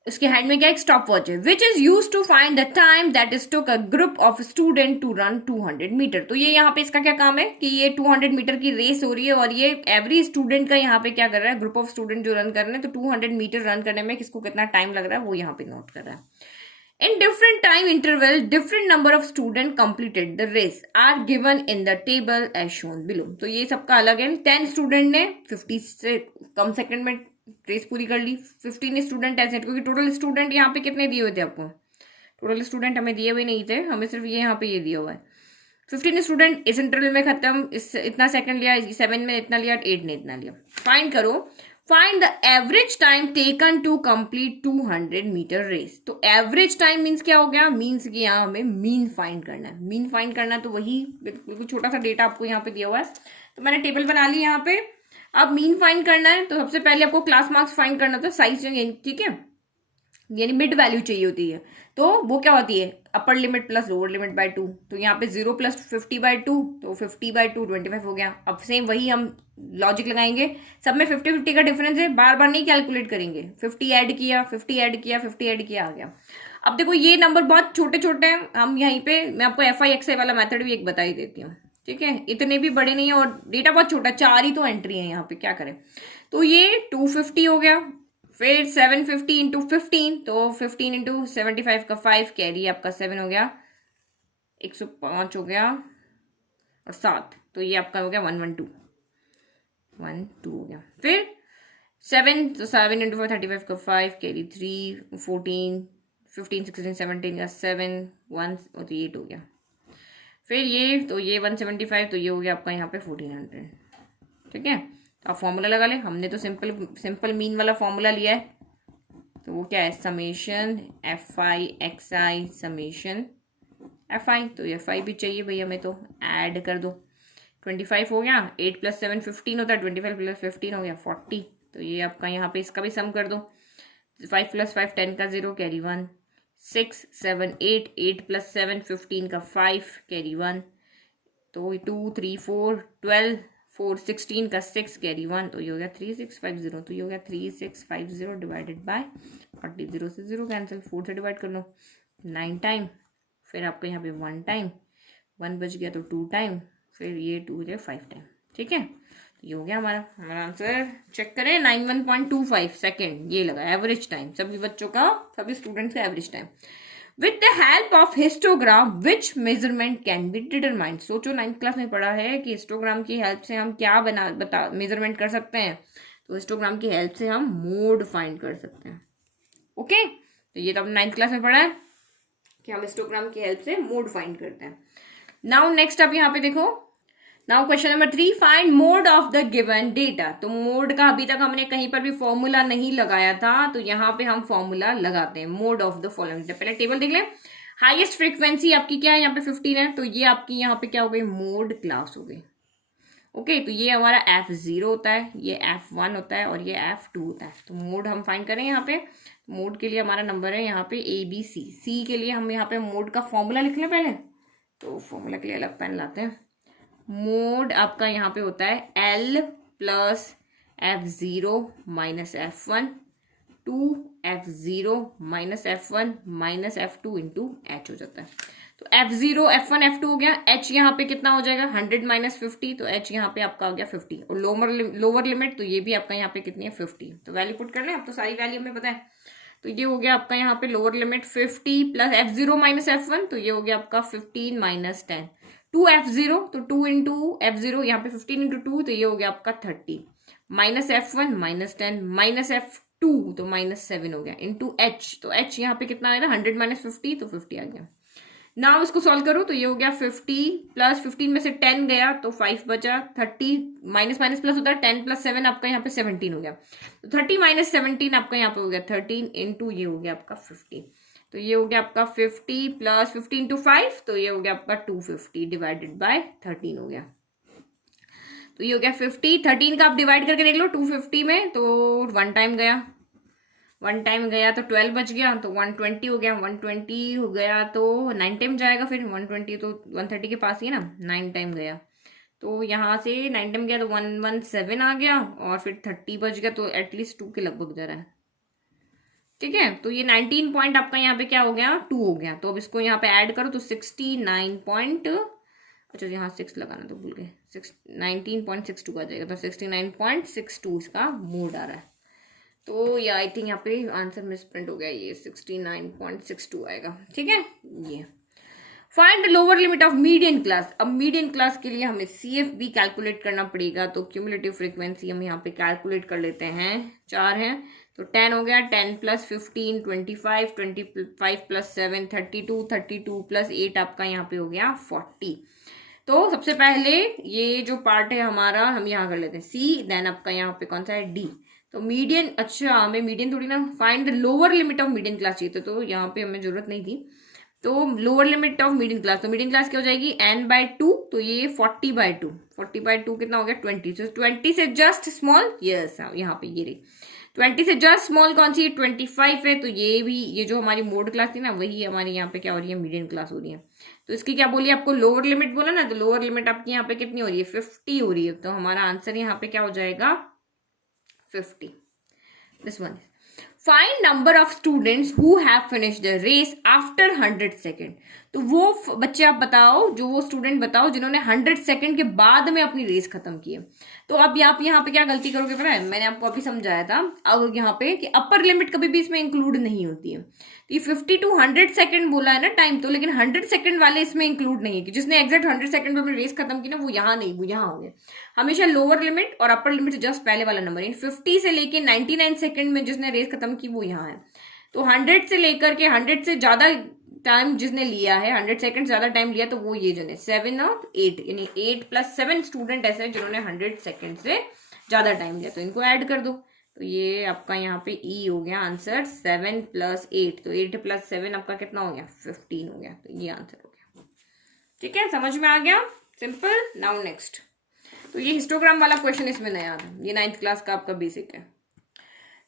उसके हैंड में क्या एक स्टॉप वॉच है, which is use to find the time that is took a group of student to run 200 metre. तो ये यहाँ पे इसका क्या काम है कि ये 200 मीटर की रेस हो रही है, और ये एवरी स्टूडेंट का यहाँ पे क्या कर रहा है, ग्रुप ऑफ स्टूडेंट जो रन कर रहे हैं, तो 200 मीटर रन करने में किसको कितना टाइम लग रहा है वो यहाँ पे नोट कर रहा है। In different time interval, different number of students completed the race are given in the table as shown below। तो ये सबका अलग है। 10 स्टूडेंट ने 50 से कम सेकंड में रेस पूरी कर ली, 15 स्टूडेंट ऐसे, क्योंकि टोटल स्टूडेंट यहाँ पे कितने दिए हुए थे आपको, टोटल स्टूडेंट हमें दिए हुए नहीं थे, हमें सिर्फ ये यहाँ पे ये दिया हुआ है। 15 स्टूडेंट इस इंटरवल में खत्म, इस इतना सेकंड लिया, 7 में इतना लिया, 8 ने इतना लिया। फाइंड करो, find the average time taken to complete 200 metre race. तो एवरेज टाइम मीन्स क्या हो गया, मीन्स कि यहाँ हमें मीन फाइंड करना है। मीन फाइंड करना है तो वही बिल्कुल छोटा सा डेटा आपको यहाँ पे दिया हुआ है, तो मैंने टेबल बना ली यहाँ पे। अब मीन फाइंड करना है तो सबसे पहले आपको क्लास मार्क्स फाइंड करना था, साइज चाहिए, ठीक है। यानी मिड वैल्यू चाहिए होती है, तो वो क्या होती है upper limit plus lower limit by 2। तो यहाँ पे 0 प्लस 50/2, तो 50/2 25 हो गया। अब सेम वही हम लॉजिक लगाएंगे, सब में 50-50 का डिफरेंस है, बार बार नहीं कैलकुलेट करेंगे। 50 ऐड किया, 50 ऐड किया, 50 ऐड किया, आ गया। अब देखो ये नंबर बहुत छोटे छोटे हैं, हम यहीं पे मैं आपको FI/XI वाला मेथड भी एक बता ही देती हूँ, ठीक है। इतने भी बड़े नहीं है और डेटा बहुत छोटा, 4 ही तो एंट्री है यहाँ पे, क्या करें। तो ये 250 हो गया, फिर 750 इंटू 15, तो 15 इंटू 75 का 5 कैरी आपका 7 हो गया, 105 हो गया और 7, तो ये आपका हो गया 112 हो गया। फिर 7, तो 7 इंटू 35 का 5 कैरी 3, 14, 15, 16, 17 का 7, 1 और तो 8 हो गया। फिर ये तो ये 175, तो ये हो गया आपका यहाँ पे 1400, ठीक है। तो आप फॉर्मूला लगा ले, हमने तो सिंपल मीन वाला फॉर्मूला लिया है, तो वो क्या है समेशन FI/XI समेशन FI, तो FI भी चाहिए भाई हमें, तो ऐड कर दो। 25 हो गया, 8 + 7 15 होता है, 25 + 15 हो गया 40, तो ये आपका यहाँ पे इसका भी सम कर दो। 5 + 5 10 का 0 कैरी 1, 6 7 8 8 + 7 15 का 5 कैरी 1, तो 2 3 4 12 4 16 का 6 कैरी 1, तो ये हो गया 3650, तो ये हो गया 3650 डिवाइडेड बाय 40, 0 से 0 कैंसिल, 4 से डिवाइड कर लो 9 टाइम, फिर आपका यहाँ पे 1 टाइम, 1 बच गया तो 2 टाइम, फिर ये 2 है 5 टाइम, ठीक है। तो ये हो गया हमारा आंसर। चेक करें 91.25 सेकेंड ये लगा एवरेज टाइम, सभी बच्चों का, सभी स्टूडेंट्स का average time. With the help of histogram which measurement can be determined. सोचो 9th क्लास में पढ़ा है कि हिस्टोग्राम की हेल्प से हम क्या मेजरमेंट कर सकते हैं, तो हिस्टोग्राम की हेल्प से हम मोड फाइंड कर सकते हैं। ओके, तो ये तो हमने 9th क्लास में पढ़ा है कि हम हिस्टोग्राम की हेल्प से मोड फाइंड करते हैं। नाउ नेक्स्ट आप यहाँ पे देखो, now question number 3, find mode of the given data. तो मोड का अभी तक हमने कहीं पर भी फॉर्मूला नहीं लगाया था, तो यहाँ पे हम फॉर्मूला लगाते हैं मोड ऑफ द फॉलोइंग। पहले टेबल देख लें, हाईएस्ट फ्रीक्वेंसी आपकी क्या है यहाँ पे 15 है, तो ये आपकी यहाँ पे क्या हो गई मोड क्लास हो गई। ओके, तो ये हमारा F0 होता है, ये F1 होता है और ये F2 होता है। तो मोड हम फाइंड करें यहाँ पे, मोड के लिए हमारा नंबर है यहाँ पे ABC। C के लिए हम यहाँ पे मोड का फॉर्मूला लिख लें पहले, तो फॉर्मूला के लिए अलग पेन लाते हैं। मोड आपका यहाँ पे होता है L + F0 - F1 2F0 - F1 - F2 into H हो जाता है। तो F0 F1 F2 हो गया, H यहाँ पे कितना हो जाएगा 100 - 50, तो H यहाँ पे आपका हो गया 50, और लोअर लिमिट तो ये भी आपका यहाँ पे कितनी है 50। तो वैल्यू पुट कर लें, अब तो सारी वैल्यू हमें पता है। तो ये हो गया आपका यहाँ पे लोअर लिमिट 50 + F0 - F1, तो ये हो गया आपका 15 - 10, 2F0, तो 2 इंटू F0 यहाँ पे 15 इंटू 2, तो ये हो गया आपका 30 - F1 - 10 - F2, तो -7 हो गया इंटू H, तो H यहाँ पे कितना आएगा 100 - 50, तो 50 आ गया। नाउ इसको सॉल्व करो, तो ये हो गया 50 + 15 में से 10 गया तो 5 बचा, 30 माइनस माइनस प्लस होता है 10 + 7 आपका यहाँ पे 17 हो गया, तो 30 - 17 आपका यहाँ पे हो गया 13 इंटू ये हो गया आपका 50, तो ये हो गया आपका 50 + 15 इंटू 5, तो ये हो गया आपका 250 डिवाइडेड बाय 13 हो गया। तो ये हो गया 50, 13 का आप डिवाइड करके देख लो 250 में, तो 1 टाइम गया, 1 टाइम गया तो 12 बच गया, तो 120 हो गया, 120 हो गया तो 9 टाइम जाएगा, फिर 120 तो 130 के पास ही है ना, 9 टाइम गया, तो यहाँ से 9 टाइम गया तो 117 आ गया, और फिर 30 बच गया, तो एटलीस्ट 2 के लगभग जा रहा है, ठीक है। तो ये 19 पॉइंट आपका यहाँ पे क्या हो गया 2 हो गया, तो अब इसको यहाँ पे ऐड करो तो 69 पॉइंट, अच्छा यहाँ 6 लगाना तो भूल गए, 19.62 आ जाएगा, तो 69.62 इसका मोड आ रहा है। तो ये आई थिंक यहाँ पे आंसर मिसप्रिंट हो गया, ये 69.62 आएगा, ठीक है। ये find the lower limit of median class. अब मीडियन क्लास के लिए हमें CFB कैलकुलेट करना पड़ेगा, तो क्यूमुलेटिव फ्रीक्वेंसी हम यहाँ पे कैलकुलेट कर लेते हैं, 4 हैं, तो 10 हो गया, 10 + 15 25, 25 + 7 32, 32 + 8 आपका यहाँ पे हो गया 40। तो सबसे पहले ये जो पार्ट है हमारा हम यहाँ कर लेते हैं C, देन आपका यहाँ पे कौन सा है D। तो मीडियन, अच्छा हमें मीडियन थोड़ी ना, find the lower limit of median class चाहिए, तो यहाँ पे हमें जरूरत नहीं थी। तो lower limit of median class, तो मीडियन क्लास क्या हो जाएगी n/2, तो ये 40/2, 40/2 कितना हो गया 20, तो 20 से जस्ट स्मॉल, यस यहाँ पे ये रही, 20 से जस्ट स्मॉल कौन सी 25 है, तो ये भी, ये जो हमारी मोड क्लास थी ना वही हमारी यहाँ पे क्या हो रही है, मीडियन क्लास हो रही है। तो इसकी क्या बोली आपको, लोअर लिमिट बोला ना, तो लोअर लिमिट आपकी यहाँ पे कितनी हो रही है, 50 हो रही है। तो हमारा आंसर यहाँ पे क्या हो जाएगा, 50। This one. Find number of students who have finish the race after 100 second. तो वो बच्चे आप बताओ, जो वो स्टूडेंट बताओ जिन्होंने 100 सेकेंड के बाद में अपनी रेस खत्म की है। तो अब आप यहाँ पे क्या गलती करोगे पता है, मैंने आपको अभी समझाया था अब यहाँ पे कि अपर लिमिट कभी भी इसमें इंक्लूड नहीं होती है। तो ये 50 to 100 सेकेंड बोला है ना टाइम, तो लेकिन 100 सेकेंड वाले इसमें इंक्लूड नहीं है कि जिसने एग्जैक्ट 100 सेकेंड में अपनी रेस खत्म की ना, वो यहाँ नहीं, वो यहाँ हो गया। हमेशा लोअर लिमिट और अपर लिमिट से जस्ट पहले वाला नंबर, इन 50 से लेके 99 सेकेंड में जिसने रेस खत्म की वो यहाँ है। तो 100 से लेकर के 100 से ज्यादा टाइम जिसने लिया है, 100 सेकंड ज्यादा टाइम लिया, तो वो ये जो है 7 और 8, यानी 8 + 7 स्टूडेंट ऐसे हैं जिन्होंने 100 सेकंड से ज्यादा टाइम लिया। तो इनको ऐड कर दो, तो ये आपका यहाँ पे ई हो गया आंसर 7 + 8। तो 8 + 7 आपका कितना हो गया, 15 हो गया। तो ये आंसर हो गया। ठीक है, समझ में आ गया, सिंपल। नाउ नेक्स्ट, तो ये हिस्टोग्राम वाला क्वेश्चन इसमें नया था, ये 9th क्लास का आपका बेसिक है।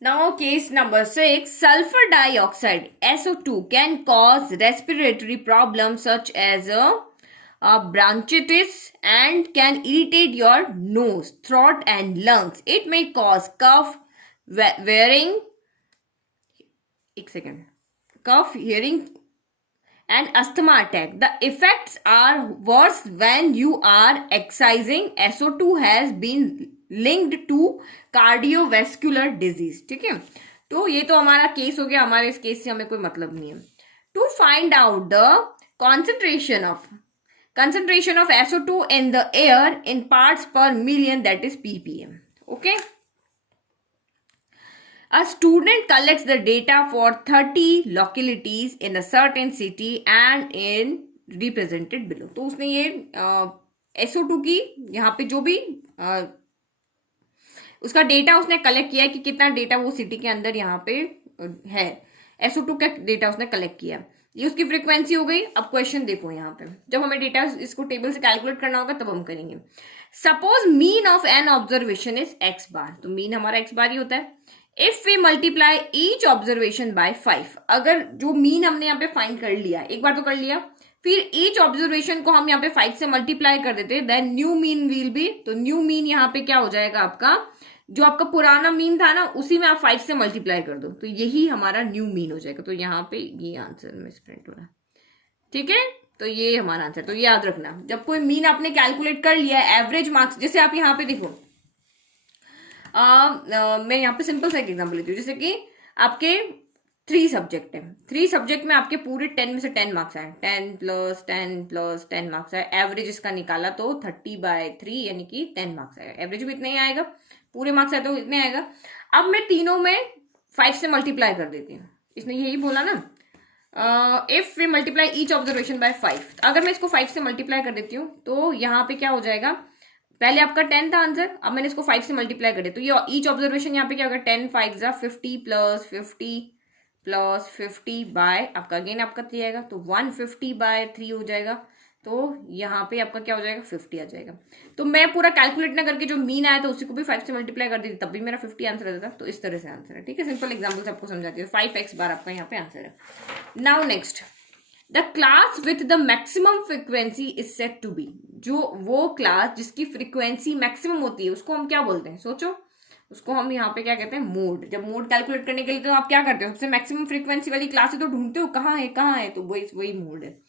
Now case number 6, sulfur dioxide SO2 can cause respiratory problems such as bronchitis and can irritate your nose, throat and lungs. It may cause cough, hearing and asthma attack. The effects are worse when you are exercising. SO2 has been linked to cardiovascular disease. ठीक है, तो ये तो हमारा case हो गया, हमारे इस केस से हमें कोई मतलब नहीं है। To find out the concentration of SO2 in the air in parts per million, that is ppm. Okay, a student collects the data for 30 localities in a certain city and in represented below. तो उसने ये SO2 की यहाँ पे जो भी उसका data उसने कलेक्ट किया है कि कितना डेटा वो सिटी के अंदर यहाँ पे है, SO2 का डेटा उसने कलेक्ट किया, ये उसकी फ्रीक्वेंसी हो गई। अब क्वेश्चन देखो यहाँ पे, जब हमें डेटा इसको टेबल से कैलकुलेट करना होगा तब हम करेंगे। Suppose mean of an observation is x bar, तो मीन हमारा x बार ही होता है। If we multiply each observation by 5, अगर जो मीन हमने यहाँ पे फाइंड कर लिया, एक बार तो कर लिया, फिर ईच ऑब्जर्वेशन को हम यहाँ पे 5 से मल्टीप्लाई कर देते हैं, then new mean will be, तो न्यू मीन यहाँ पे क्या हो जाएगा आपका, जो आपका पुराना मीन था ना उसी में आप 5 से मल्टीप्लाई कर दो, तो यही हमारा न्यू मीन हो जाएगा। तो यहाँ पे ये आंसर में प्रिंट हो रहा है। ठीक है, तो ये हमारा आंसर। तो याद रखना, जब कोई मीन आपने कैलकुलेट कर लिया है, एवरेज मार्क्स, जैसे आप यहाँ पे देखो, मैं यहाँ पे सिंपल सा एक एग्जाम्पल लेती हूँ, जैसे कि आपके 3 सब्जेक्ट है, 3 सब्जेक्ट में आपके पूरे 10 में से 10 मार्क्स आए, 10 + 10 + 10 मार्क्स आए, एवरेज इसका निकाला तो 30/3 यानी कि 10 मार्क्स आएगा, एवरेज भी इतना ही आएगा, पूरे मार्क्स आए तो इतने आएगा। अब मैं तीनों में 5 से मल्टीप्लाई कर देती हूँ, इसने यही बोला ना, if we multiply each observation by 5, अगर मैं इसको 5 से मल्टीप्लाई कर देती हूँ तो यहाँ पे क्या हो जाएगा, पहले आपका 10 था आंसर, अब मैंने इसको 5 से मल्टीप्लाई कर दिया, तो ये ईच ऑब्जर्वेशन यहाँ पे क्या होगा, 10 × 5 = 50 + 50 + 50 बाय आपका अगेन आपका 3 आएगा, तो 150/3 हो जाएगा। तो यहाँ पे आपका क्या हो जाएगा, 50 आ जाएगा। तो मैं पूरा कैलकुलेट ना करके जो मीन आया था उसी को भी 5 से मल्टीप्लाई कर देती, तब भी मेरा 50 आंसर आ जाता। तो इस तरह से आंसर है। ठीक है, सिंपल एग्जाम्पल से आपको समझाती हूँ। 5x बार आपका यहाँ पे आंसर है। Now next, the class with the maximum frequency is set to be, जो वो क्लास जिसकी फ्रिक्वेंसी मैक्सिमम होती है उसको हम क्या बोलते हैं, सोचो, उसको हम यहाँ पे क्या कहते हैं, मोड। जब मोड कैलकुलेट करने के लिए तो आप क्या करते हो, सबसे मैक्सिमम फ्रीक्वेंसी वाली क्लास तो ढूंढते हो, कहाँ है, तो वही मोड है।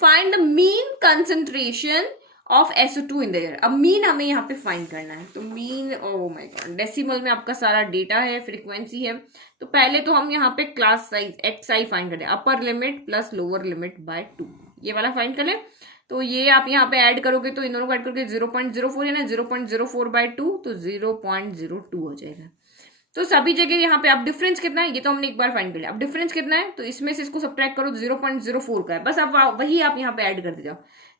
Find the mean concentration of SO2 in the air. अब मीन हमें यहाँ पे फाइंड करना है, तो mean, oh my God, decimal में आपका सारा डेटा है, फ्रीक्वेंसी है। तो पहले तो हम यहाँ पे क्लास साइज XI फाइंड करें, upper limit + lower limit by 2, ये वाला फाइंड कर ले। तो ये आप यहाँ पे ऐड करोगे तो इन दोनों को ऐड करके 0.04 है ना, 0.04/2, तो 0.02 हो जाएगा। तो सभी जगह यहाँ पे अब डिफरेंस कितना है, ये तो हमने एक बार फाइंड कर लिया। अब डिफरेंस कितना है, तो इसमें से इसको सब्ट्रैक्ट करो, 0.04 का है, बस अब वही आप यहाँ पे ऐड करते जाओ।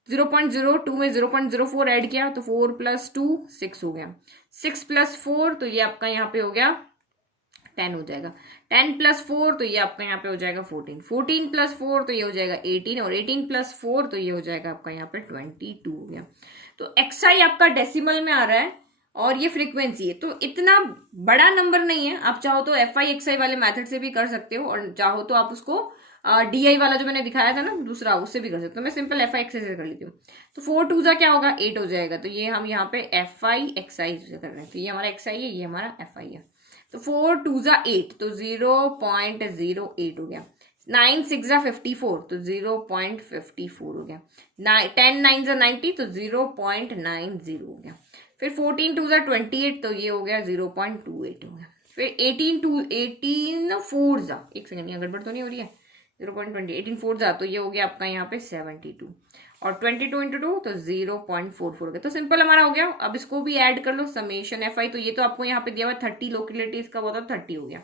0.02 में 0.04 ऐड किया तो 4 + 2 6 हो गया, 6 + 4 तो ये आपका यहाँ पे हो गया 10 हो जाएगा, 10 + 4 तो ये आपका यहाँ पे हो जाएगा 14, 14 + 4 तो ये हो जाएगा 18, और 18 + 4 तो ये हो जाएगा आपका यहाँ पे 22 हो गया। तो XI आपका डेसिमल में आ रहा है और ये फ्रीक्वेंसी है, तो इतना बड़ा नंबर नहीं है। आप चाहो तो एफ आई एक्स आई वाले मेथड से भी कर सकते हो, और चाहो तो आप उसको डी आई वाला जो मैंने दिखाया था ना दूसरा, उससे भी कर सकते हो। मैं सिंपल एफ आई एक्स आई से कर लेती हूँ। तो 4 2 जा क्या होगा, 8 हो जाएगा। तो ये हम यहाँ पे एफ आई एक्स आई से कर रहे हैं, तो ये हमारा एक्स आई है, ये हमारा एफ आई है। तो 4 2 जा 8, तो 0.08 हो गया। 9 6 जा 54, तो 0.54 हो गया। 10 9 जा 90, तो 0.90 हो गया। फिर 14 2 जा 28, तो ये हो गया 0.28 हो गया। फिर 18 4 जा, एक सेकंड यहाँ गड़बड़ तो नहीं हो रही है, 0.20, 18 4 जा, तो ये हो गया आपका यहाँ पे 72, और 22 इंटू 2, तो 0.44 हो गया। तो सिंपल हमारा हो गया। अब इसको भी ऐड कर लो, समेशन एफ आई, तो ये तो आपको यहाँ पे दिया हुआ 30 लोकेलिटी, इसका वो तो 30 हो गया।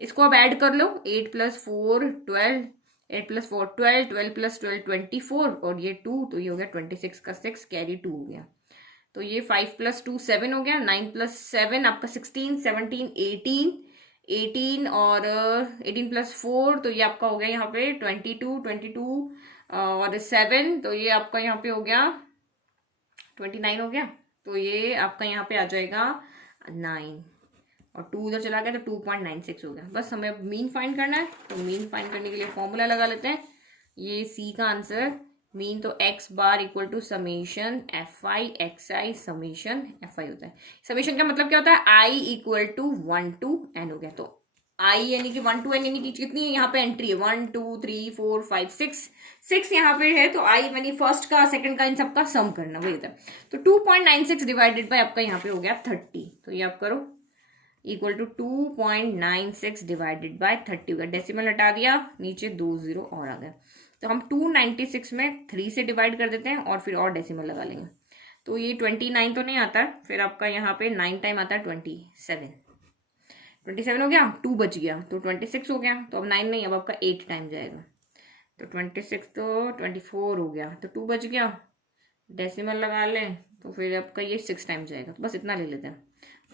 इसको अब ऐड कर लो, 8 + 4 12, 8 + 4 12, 12 + 12 24, और ये 2, तो ये हो गया 26 का 6 कैरी 2 हो गया। तो ये 5 + 2 7 हो गया, 9 + 7 आपका 16, 17 18, 18 और 18 + 4, तो ये आपका हो गया यहाँ पे 22, 22 और 7, तो ये आपका यहाँ पे हो गया 29 हो गया। तो ये आपका यहाँ पे आ जाएगा 9, और 2 उधर चला गया, तो 2.96 हो गया। बस हमें अब मीन फाइंड करना है, तो मीन फाइंड करने के लिए फॉर्मूला लगा लेते हैं। ये सी का आंसर मीन, तो x bar equal to summation F i x i summation F i होता है। समेशन का मतलब क्या होता है, i equal to 1 to n हो गया। तो आई यानी कि 1 to n यानी कि कितनी है यहाँ पे एंट्री है, 1 2 3 4 5 6 यहाँ पे है। तो आई यानी फर्स्ट का सेकंड का इन सबका सम करना, वही होता है। तो 2.96 डिवाइडेड बाय आपका यहाँ पे हो गया 30, तो ये आप करो इक्वल टू 2.96 डिवाइडेड बाय 30 हो गया। डेसिमल हटा दिया, नीचे 2 0 और आ गया। तो हम 296 में 3 से डिवाइड कर देते हैं, और फिर और डेसिमल लगा लेंगे। तो ये 29 तो नहीं आता है, फिर आपका यहाँ पे 9 टाइम आता है 27, 27 हो गया, 2 बच गया, तो 26 हो गया। तो अब 9 नहीं, अब आपका 8 टाइम जाएगा, तो 26 तो 24 हो गया, तो 2 बच गया, डेसिमल लगा लें, तो फिर आपका ये 6 टाइम जाएगा। तो बस इतना ले लेते हैं,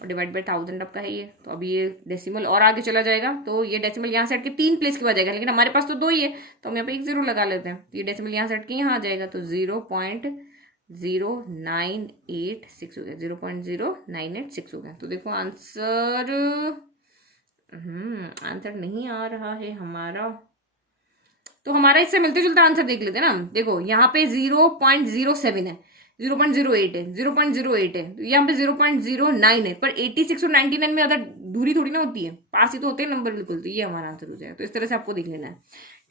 और डिवाइड बाय 1000 आपका है ये। तो अभी ये डेसिमल और आगे चला जाएगा, तो ये डेसिमल यहाँ से हट के 3 प्लेस के बाद जाएगा, लेकिन हमारे पास तो 2 ही है, तो हम यहाँ पे 1 0 लगा लेते हैं। तो ये डेसिमल यहाँ से हट के यहाँ आ जाएगा, तो 0.0986 हो गया, 0.0986 हो गया। तो देखो आंसर आंसर नहीं आ रहा है हमारा। तो हमारा इससे मिलते जुलता आंसर देख लेते हैं ना। देखो यहाँ पे 0.07 है, 0.08 है, 0.08 है, तो यहाँ पे 0.09 है, पर 86 और 99 में ज्यादा दूरी थोड़ी ना होती है, पास ही तो होते हैं नंबर बिल्कुल। तो ये हमारा आंसर हो जाएगा। तो इस तरह से आपको देख लेना है,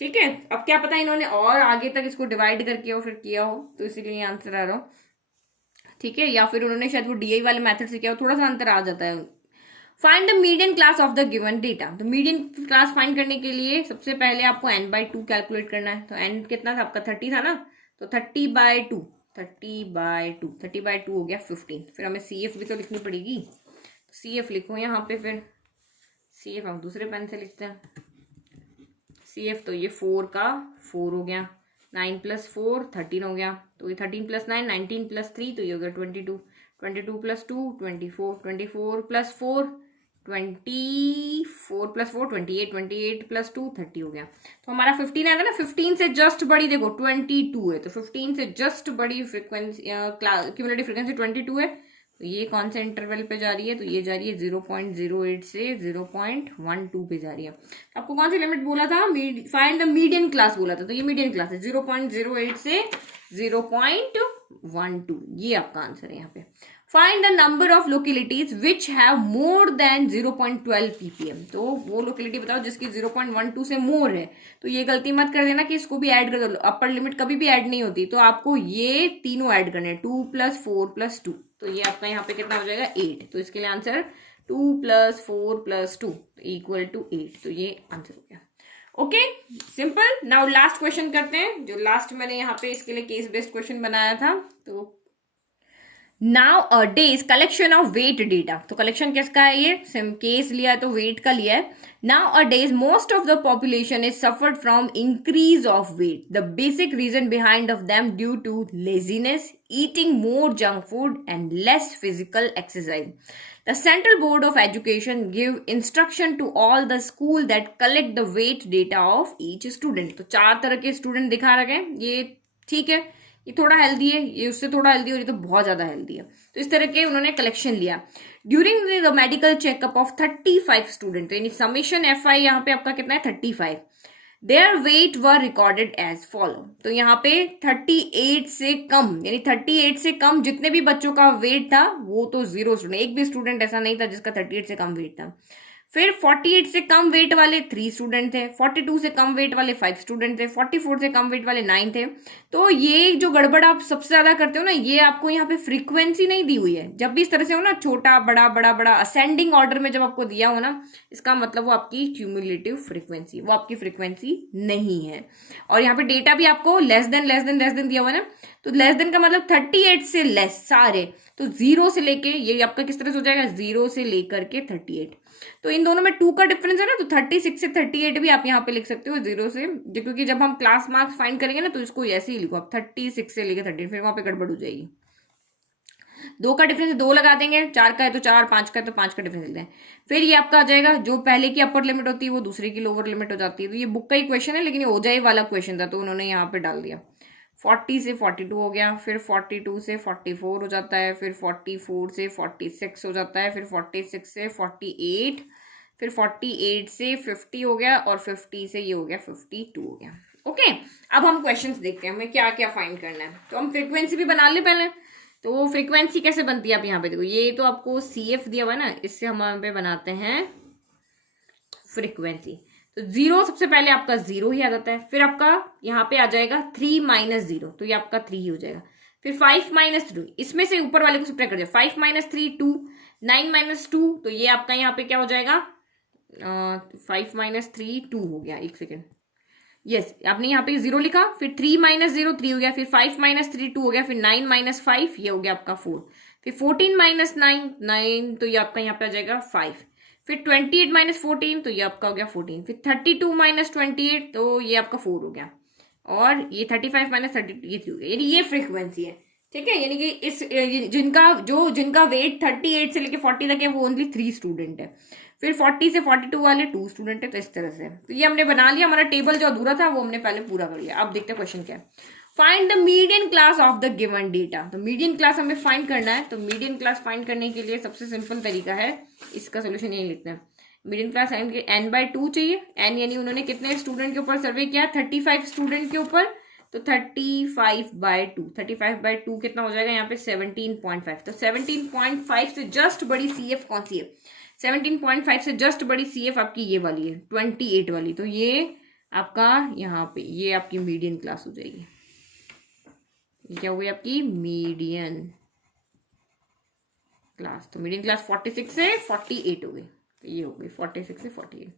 ठीक है। अब क्या पता इन्होंने और आगे तक इसको डिवाइड करके हो फिर किया हो, तो इसीलिए आंसर आ रहा हो, ठीक है। या फिर उन्होंने शायद वो डीआई वाले मेथड से किया हो, थोड़ा सा अंतर आ जाता है। Find the median class of the given data. तो मीडियन क्लास फाइंड करने के लिए सबसे पहले आपको n/2 कैलकुलेट करना है। तो n कितना था आपका, 30 था ना, तो 30/2 हो गया 15। फिर हमें CF भी तो लिखनी पड़ेगी, तो CF लिखो यहाँ पे। फिर CF हम दूसरे पेन से लिखते हैं। CF तो ये 4 का 4 हो गया, 9 + 4 13 हो गया, तो ये 13 + 9 19 + 3, तो ये हो गया 22, 22 + 2 24, 24 + 4 24 + 4 28, 28 + 2 30 हो गया। तो हमारा 15 आएगा ना, 15 से जस्ट बड़ी देखो 22 है, तो 15 से जस्ट बड़ी फ्रीक्वेंसी क्यूमुलेटिव फ्रीक्वेंसी 22 है। तो ये कौन से इंटरवल पे जा रही है, तो ये जा रही है 0.08 से 0.12 पे जा रही है। आपको कौन सी लिमिट बोला था, फाइंड द मीडियन क्लास बोला था, तो ये मीडियन क्लास है 0.08 से 0.12, ये आपका आंसर है यहाँ पे। Find the number of localities which have more than 0.12 ppm। तो वो लोकेलिटी बताओ जिसकी 0.12 से मोर है। तो ये गलती मत कर देना कि इसको भी ऐड कर दो, अपर लिमिट कभी भी ऐड नहीं होती, तो आपको ये तीनों ऐड करने हैं, 2 + 4 + 2। तो ये आपका यहाँ पे कितना हो जाएगा 8। तो इसके लिए आंसर 2 + 4 + 2 = 8। तो ये आंसर हो गया। Okay, simple. Now last question करते हैं, जो लास्ट मैंने यहाँ पे इसके लिए केस बेस्ड क्वेश्चन बनाया था। तो nowadays collection of weight data. तो कलेक्शन किसका है, ये केस लिया है तो वेट का लिया है। Nowadays most of the population is suffered from increase of weight. The basic reason behind of them due to laziness, eating more junk food and less physical exercise. The Central Board of Education give instruction to all the school that collect the weight data of each student। तो 4 तरह के student दिखा रखे हैं, ये ठीक है ये थोड़ा हेल्दी है, ये उससे थोड़ा हेल्दी और ये तो बहुत ज्यादा हेल्दी है। तो इस तरह के उन्होंने कलेक्शन लिया during the medical checkup of 35 student. यानी समेशन FI यहाँ पे आपका कितना है 35। Their weight were recorded as follow. तो यहाँ पे 38 से कम, यानी 38 से कम जितने भी बच्चों का वेट था वो तो 0 स्टूडेंट, एक भी स्टूडेंट ऐसा नहीं था जिसका 38 से कम वेट था। फिर 48 से कम वेट वाले 3 स्टूडेंट थे, 42 से कम वेट वाले 5 स्टूडेंट थे, 44 से कम वेट वाले 9 थे। तो ये जो गड़बड़ आप सबसे ज्यादा करते हो ना, ये आपको यहाँ पे फ्रीक्वेंसी नहीं दी हुई है। जब भी इस तरह से हो ना, छोटा बड़ा बड़ा बड़ा असेंडिंग ऑर्डर में जब आपको दिया हो ना, इसका मतलब वो आपकी क्यूमुलेटिव फ्रीक्वेंसी, वो आपकी फ्रीक्वेंसी नहीं है। और यहाँ पे डेटा भी आपको लेस देन दिया हुआ है ना, तो लेस देन का मतलब 38 से लेस सारे, तो 0 से लेके ये आपका किस तरह से हो जाएगा 0 से लेकर के 38। तो इन दोनों में 2 का डिफरेंस है ना, तो 36 से 38 भी आप यहाँ पे लिख सकते हो 0 से, क्योंकि जब हम क्लास मार्क्स फाइंड करेंगे ना तो इसको ऐसे ही लिखो आप 36 से लेके 38, फिर वहां पे गड़बड़ हो जाएगी। 2 का डिफरेंस 2 लगा देंगे, 4 का है तो 4, 5 का है तो 5 का डिफरेंस लेते हैं। फिर ये आपका आ जाएगा, जो पहले की अपर लिमिट होती है वो दूसरे की लोअर लिमिट हो जाती है। तो ये बुक का ही क्वेश्चन है, लेकिन ये ओजाई वाला क्वेश्चन था तो उन्होंने यहाँ पे डाल दिया। 40 से 42 हो गया, फिर 42 से 44 हो जाता है, फिर 44 से 46 हो जाता है, फिर 46 से 48, फिर 48 से 50 हो गया, और 50 से ये हो गया 52 हो गया। ओके, अब हम क्वेश्चंस देखते हैं हमें क्या क्या फाइंड करना है। तो हम फ्रीक्वेंसी भी बना ले पहले। तो फ्रीक्वेंसी कैसे बनती है आप यहाँ पे देखो, ये तो आपको CF दिया हुआ है ना, इससे हम यहाँ पे बनाते हैं फ्रीक्वेंसी। तो 0 सबसे पहले आपका 0 ही आ जाता है, फिर आपका यहाँ पे आ जाएगा 3 - 0, तो ये आपका 3 ही हो जाएगा। फिर 5 - 2, इसमें से ऊपर वाले को सब्ट्रैक्ट कर दिया, 5 - 3 2, 9 - 2, तो ये आपका यहाँ पे क्या हो जाएगा 5 - 3 2 हो गया। एक सेकेंड, यस आपने यहाँ पे 0 लिखा, फिर 3 - 0 3 हो गया, फिर 5 - 3 2 हो गया, फिर 9 - 5 ये हो गया आपका 4, फिर 14 - 9 9, तो ये आपका यहाँ पे आ जाएगा 5, फिर 28 - 14 तो ये आपका हो गया 14, फिर 32 - 28 तो ये आपका 4 हो गया, और ये 35 - 32 ये 3 हो गया। यानी ये फ्रीक्वेंसी है, ठीक है। यानी कि इस जिनका वेट 38 से लेके 40 तक है वो ओनली 3 स्टूडेंट है, फिर 40 से 42 वाले 2 स्टूडेंट है। तो इस तरह से तो ये हमने बना लिया, हमारा टेबल जो अधूरा था वो हमने पहले पूरा कर लिया। अब देखते हैं क्वेश्चन क्या है। Find the median class of the given data. तो मीडियन क्लास हमें फाइंड करना है, तो मीडियन क्लास फाइंड करने के लिए सबसे सिंपल तरीका है, इसका सोल्यूशन यही लिखना है। मीडियन क्लास n/2 चाहिए, n यानी उन्होंने कितने स्टूडेंट के ऊपर सर्वे किया 35 स्टूडेंट के ऊपर, तो 35/2, 35/2 कितना हो जाएगा यहाँ पे 17.5। तो 17.5 से जस्ट बड़ी CF कौन सी है, 17.5 से जस्ट बड़ी CF आपकी ये वाली है 28 वाली, तो ये आपका यहाँ पे ये आपकी मीडियन क्लास हो जाएगी। ये क्या हो गई आपकी मीडियन क्लास, तो मीडियन क्लास 46 से 48 हो गई, तो ये हो गई 46 से 48।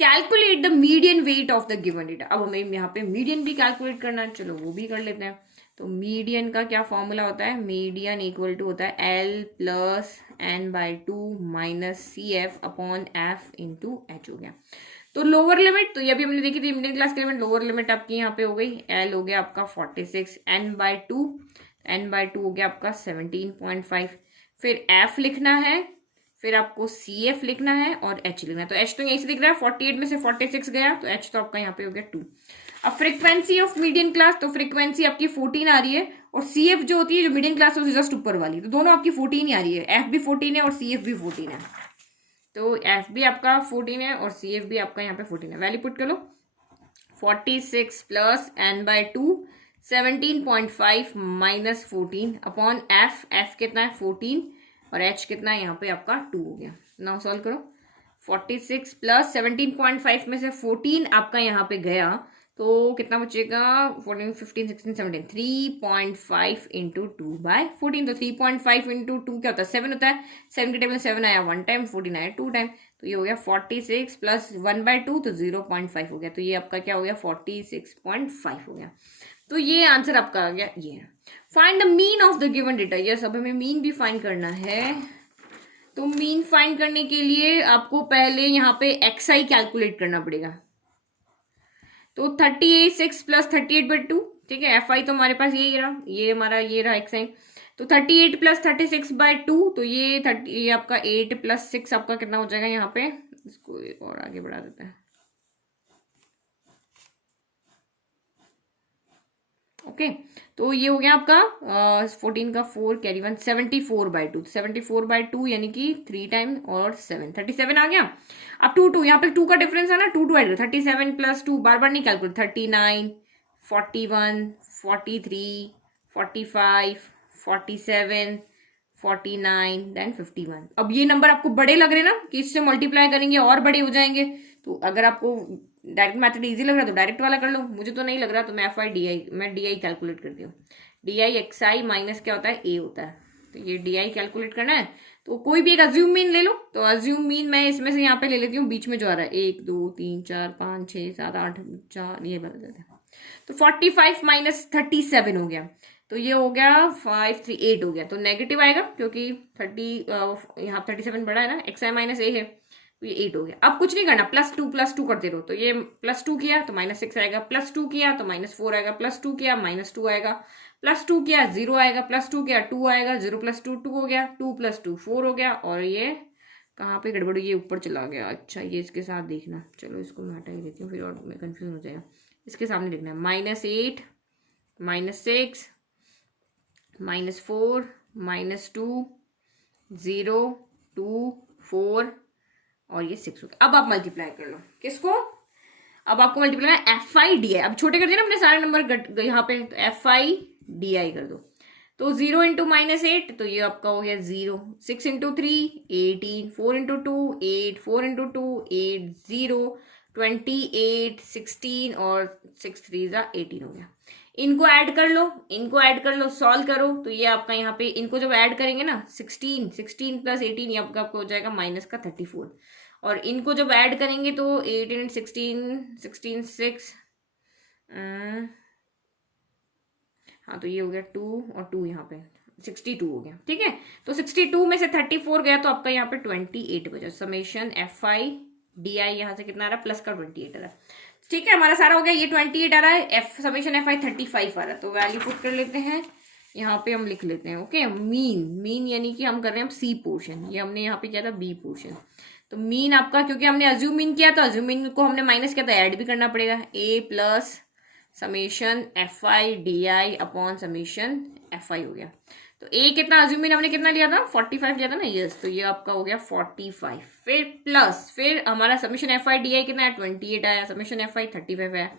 Calculate the median weight of the given data. अब हमें यहाँ पे मीडियन भी कैलकुलेट करना है, चलो वो भी कर लेते हैं। तो मीडियन का क्या फॉर्मूला होता है, मीडियन इक्वल टू होता है L + n/2 - CF upon F × H हो गया। तो लोअर लिमिट तो ये भी हमने देखी थी मीडियन क्लास की लिमिट, लोअर लिमिट आपकी यहाँ पे हो गई L हो गया आपका 46, n/2 हो गया आपका 17.5, फिर F लिखना है, फिर आपको CF लिखना है और H लिखना है। तो H तो यहीं से दिख रहा है, 48 में से 46 गया, तो H तो आपका यहाँ पे हो गया 2। अब फ्रीक्वेंसी ऑफ मीडियन क्लास, तो फ्रीक्वेंसी आपकी 14 आ रही है, और CF जो होती है जो मीडियन क्लास है जस्ट ऊपर वाली, तो दोनों आपकी 14 ही आ रही है, F भी 14 है और CF भी 14 है। तो F भी आपका 14 है और CF भी आपका यहाँ पे 14 है। वैल्यू पुट कर लो, 46 + n/2 17.5 - 14 अपॉन F कितना है 14 और H कितना है यहाँ पे आपका 2 हो गया। नाउ सॉल्व करो, 46 + 17.5 में से 14 आपका यहाँ पे गया, तो कितना बचेगा 14 15 16 17, 3.5 × 2/14, तो 3.5 × 2 क्या होता है 7 होता है, 7 के टेबल 7 आया 1 टाइम, 14 आया 2 टाइम, तो ये हो गया 46 + 1/2 तो 0.5 हो गया, तो ये आपका क्या हो गया 46.5 हो गया। तो ये आंसर आपका आ गया ये। Find the mean of the given data, yes अब हमें मीन भी फाइंड करना है। तो मीन फाइंड करने के लिए आपको पहले यहाँ पे XI कैलकुलेट करना पड़ेगा। तो 36 + 38/2, ठीक है, FI तो हमारे पास यही रहा, ये हमारा ये रहा XI। तो 38 + 36/2, तो ये आपका 8 + 6 आपका कितना हो जाएगा यहाँ पे, इसको और आगे बढ़ा देते हैं। ओके, तो ये हो गया आपका 14 का 4 कैरी 1 74/2, 74/2 यानी कि 3 टाइम और 7 37 आ गया। अब 2 यहाँ पे 2 का डिफरेंस है ना, 2 ऐड करो, 37 प्लस 2 बार बार नहीं कैलकुलेट, 39 41 43 45 47 49 देन 51। अब ये नंबर आपको बड़े लग रहे हैं ना कि इससे मल्टीप्लाई करेंगे और बड़े हो जाएंगे, तो अगर आपको डायरेक्ट मेथड इजी लग रहा है तो डायरेक्ट वाला कर लो, मुझे तो नहीं लग रहा, तो मैं एफ आई डी आई, मैं डी आई कैलकुलेट करती हूँ। D I x I minus क्या होता है, ए होता है, तो ये डी आई कैलकुलेट करना है। तो कोई भी एक अज्यूम मीन ले लो, तो अज्यूम मीन मैं इसमें से यहाँ पे ले लेती हूँ बीच में जो आ रहा है 1 2 3 4 5 6 7 8 4, ये बदल जाता है, तो 45 माइनस 37 हो गया, तो ये हो गया 5 3 8 हो गया, तो नेगेटिव आएगा क्योंकि 30 यहाँ 37 बड़ा है ना, एक्स आई माइनस ए है, तो ये 8 हो गया। अब कुछ नहीं करना, +2 करते रहो, तो ये +2 किया तो -6 आएगा, +2 किया तो -4 आएगा, +2 किया -2 आएगा, +2 किया 0 आएगा, +2 किया 2 आएगा, 0 + 2 2 हो गया, 2 + 2 4 हो गया, और ये कहाँ पे गड़बड़, ये ऊपर चला गया। अच्छा ये इसके साथ देखना, चलो इसको मैं हटा ही देती हूँ, फिर और मैं कंफ्यूज हो जाएगा। इसके सामने लिखना है -8 -6 -4 -2 0 2 4 और ये 6 हो गया। अब आप मल्टीप्लाई कर लो किसको, अब आपको मल्टीप्लाई एफ आई डी आई, अब छोटे कर दिए ना अपने सारे नंबर यहाँ पे, तो एफ आई डी आई कर दो, तो 0 × -8 तो ये आपका हो गया 0, 6 × 3 18, 4 × 2 8, 4 × 2 8 0 28 16 और 6 3 18 हो गया। इनको ऐड कर लो, इनको ऐड कर लो, सॉल्व करो, तो ये आपका यहाँ पे इनको जब ऐड करेंगे ना 16 16 + 18 ये आपको हो जाएगा -34, और इनको जब ऐड करेंगे तो 18 16 16 6 हाँ, तो ये हो गया 2 और 2 यहाँ पे 62 हो गया, ठीक है। तो 62 में से 34 गया तो आपका यहाँ पे 28 बचा, समेशन एफ आई डी आई यहाँ से कितना आ रहा है, प्लस का 28 आ रहा है, ठीक है। हमारा सारा हो गया, ये 28 आ रहा है, एफ समेशन एफ आई 35 आ रहा है, तो वैल्यू पुट कर लेते हैं, यहाँ पे हम लिख लेते हैं ओके। मीन यानी कि हम कर रहे हैं सी पोर्शन, ये हमने यहाँ पे किया था बी पोर्शन, तो मीन आपका क्योंकि हमने अज्यूम मीन किया, तो अज्यूम मीन को हमने माइनस किया, तो ऐड भी करना पड़ेगा, A plus summation F I D I upon summation F I हो गया। तो ए कितना अज्यूम मीन हमने कितना लिया था, 45 लिया था ना, यस, तो ये आपका हो गया 45, फिर प्लस फिर हमारा समेशन एफ आई डी आई कितना है 28 आया, समेशन एफ आई 35 आया,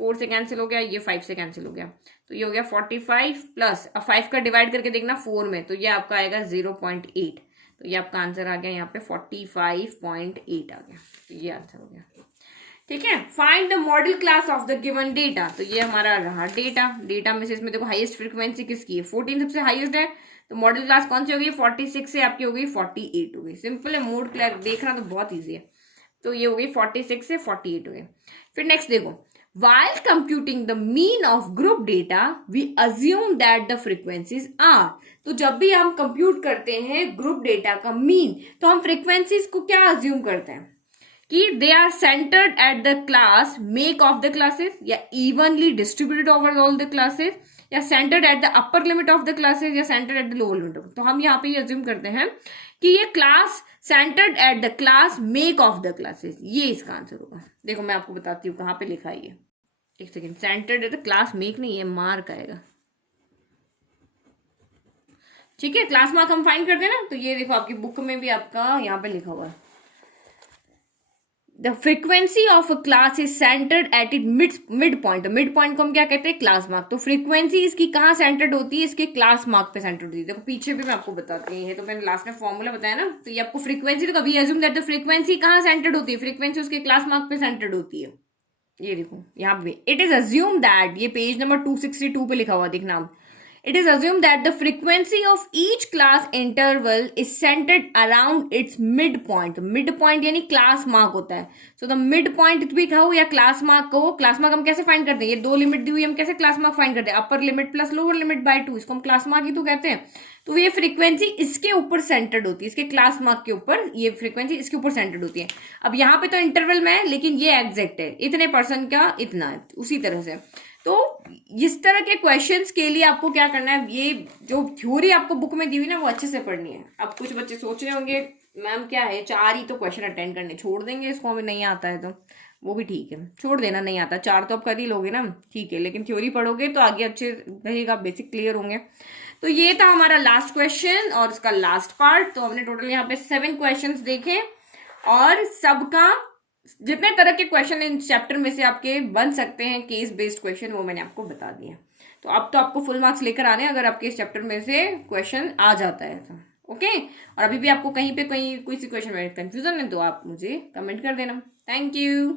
4 से कैंसिल हो गया, ये 5 से कैंसिल हो गया, तो ये हो गया 45 प्लस, अब 5 का डिवाइड करके देखना 4 में, तो ये आपका आएगा 0.8, तो ये आपका आंसर आ गया यहाँ पे 45.8 आ गया, तो ये आंसर हो गया, ठीक है। Find the model class of the given data, तो ये हमारा रहा डेटा में से इसमें देखो हाईएस्ट फ्रीक्वेंसी किसकी है, 14 सबसे हाईएस्ट है, तो मॉडल क्लास कौन सी होगी, 46 से आपकी हो गई 48 हो गई, सिंपल है, मोड क्लियर देखना तो बहुत ईजी है, तो ये हो गई 46 से 48 हो गई। फिर नेक्स्ट देखो, while computing the mean of group data we assume that the frequencies are, तो जब भी हम कंप्यूट करते हैं ग्रुप डेटा का मीन, तो हम फ्रीक्वेंसीज को क्या अज्यूम करते हैं कि they are centred at the class mark of the classes, या evenly distributed over all the classes, या centred at the upper limit of the classes, या centred at the lower limit of, तो हम यहाँ पे ये अज्यूम करते हैं कि ये class centred at the class mark of the classes, ये इसका आंसर होगा। देखो मैं आपको बताती हूँ कहाँ पे लिखा है ये, एक second, centred at the class make नहीं, ये मार्क आएगा, ठीक है, क्लास मार्क हम फाइंड करते हैं ना, तो ये देखो आपकी बुक में भी आपका यहाँ पे लिखा हुआ है, the frequency of a class is centred at it mid point, mid point को हम क्या कहते हैं, क्लास मार्क, तो फ्रीक्वेंसी इसकी कहाँ सेंटर्ड होती है, इसके क्लास मार्क पे सेंटर्ड होती है। देखो पीछे भी मैं आपको बताती हूँ, ये तो मैंने लास्ट में फॉर्मूला बताया ना, तो ये आपको फ्रीक्वेंसी, तो कभी एज्यूम दैट द फ्रीक्वेंसी कहाँ सेंटर्ड होती है, फ्रीक्वेंसी उसके क्लास मार्क पे सेंटर्ड होती है, ये देखो यहाँ पे इट इज अज्यूम दैट, ये पेज नंबर 262 पे लिखा हुआ देखना, it is assumed that the frequency of each class interval is centered around its midpoint, midpoint यानी क्लास मार्क होता है, so the midpoint भी कहो या क्लास मार्क कहो, क्लास मार्क हम कैसे फाइंड करते हैं, ये दो लिमिट दी हुई हम कैसे क्लास मार्क फाइंड करते हैं, upper limit plus lower limit by 2, इसको हम क्लास मार्क ही तो कहते हैं, तो ये फ्रीक्वेंसी इसके ऊपर सेंटर्ड होती है, इसके क्लास मार्क के ऊपर ये फ्रीक्वेंसी इसके ऊपर सेंटर्ड होती है। अब यहाँ पे तो इंटरवल में है, लेकिन ये एग्जैक्ट है, इतने परसेंट का इतना है, उसी तरह से, तो इस तरह के क्वेश्चंस के लिए आपको क्या करना है, ये जो थ्योरी आपको बुक में दी हुई ना वो अच्छे से पढ़नी है। अब कुछ बच्चे सोच रहे होंगे मैम क्या है, 4 ही तो क्वेश्चन अटेंड करने, छोड़ देंगे इसको, हमें नहीं आता है तो वो भी ठीक है, छोड़ देना, नहीं आता 4 तो आप कर ही लोगे ना, ठीक है, लेकिन थ्योरी पढ़ोगे तो आगे अच्छे रहेगा, बेसिक क्लियर होंगे। तो ये था हमारा लास्ट क्वेश्चन और इसका लास्ट पार्ट। तो हमने टोटल यहाँ पे 7 क्वेश्चंस देखे और सबका जितने तरह के क्वेश्चन इन चैप्टर में से आपके बन सकते हैं केस बेस्ड क्वेश्चन, वो मैंने आपको बता दिया। तो अब तो आपको फुल मार्क्स लेकर आने अगर आपके इस चैप्टर में से क्वेश्चन आ जाता है तो ओके। और अभी भी आपको कहीं पे कोई सी क्वेश्चन में कंफ्यूजन है तो आप मुझे कमेंट कर देना। Thank you.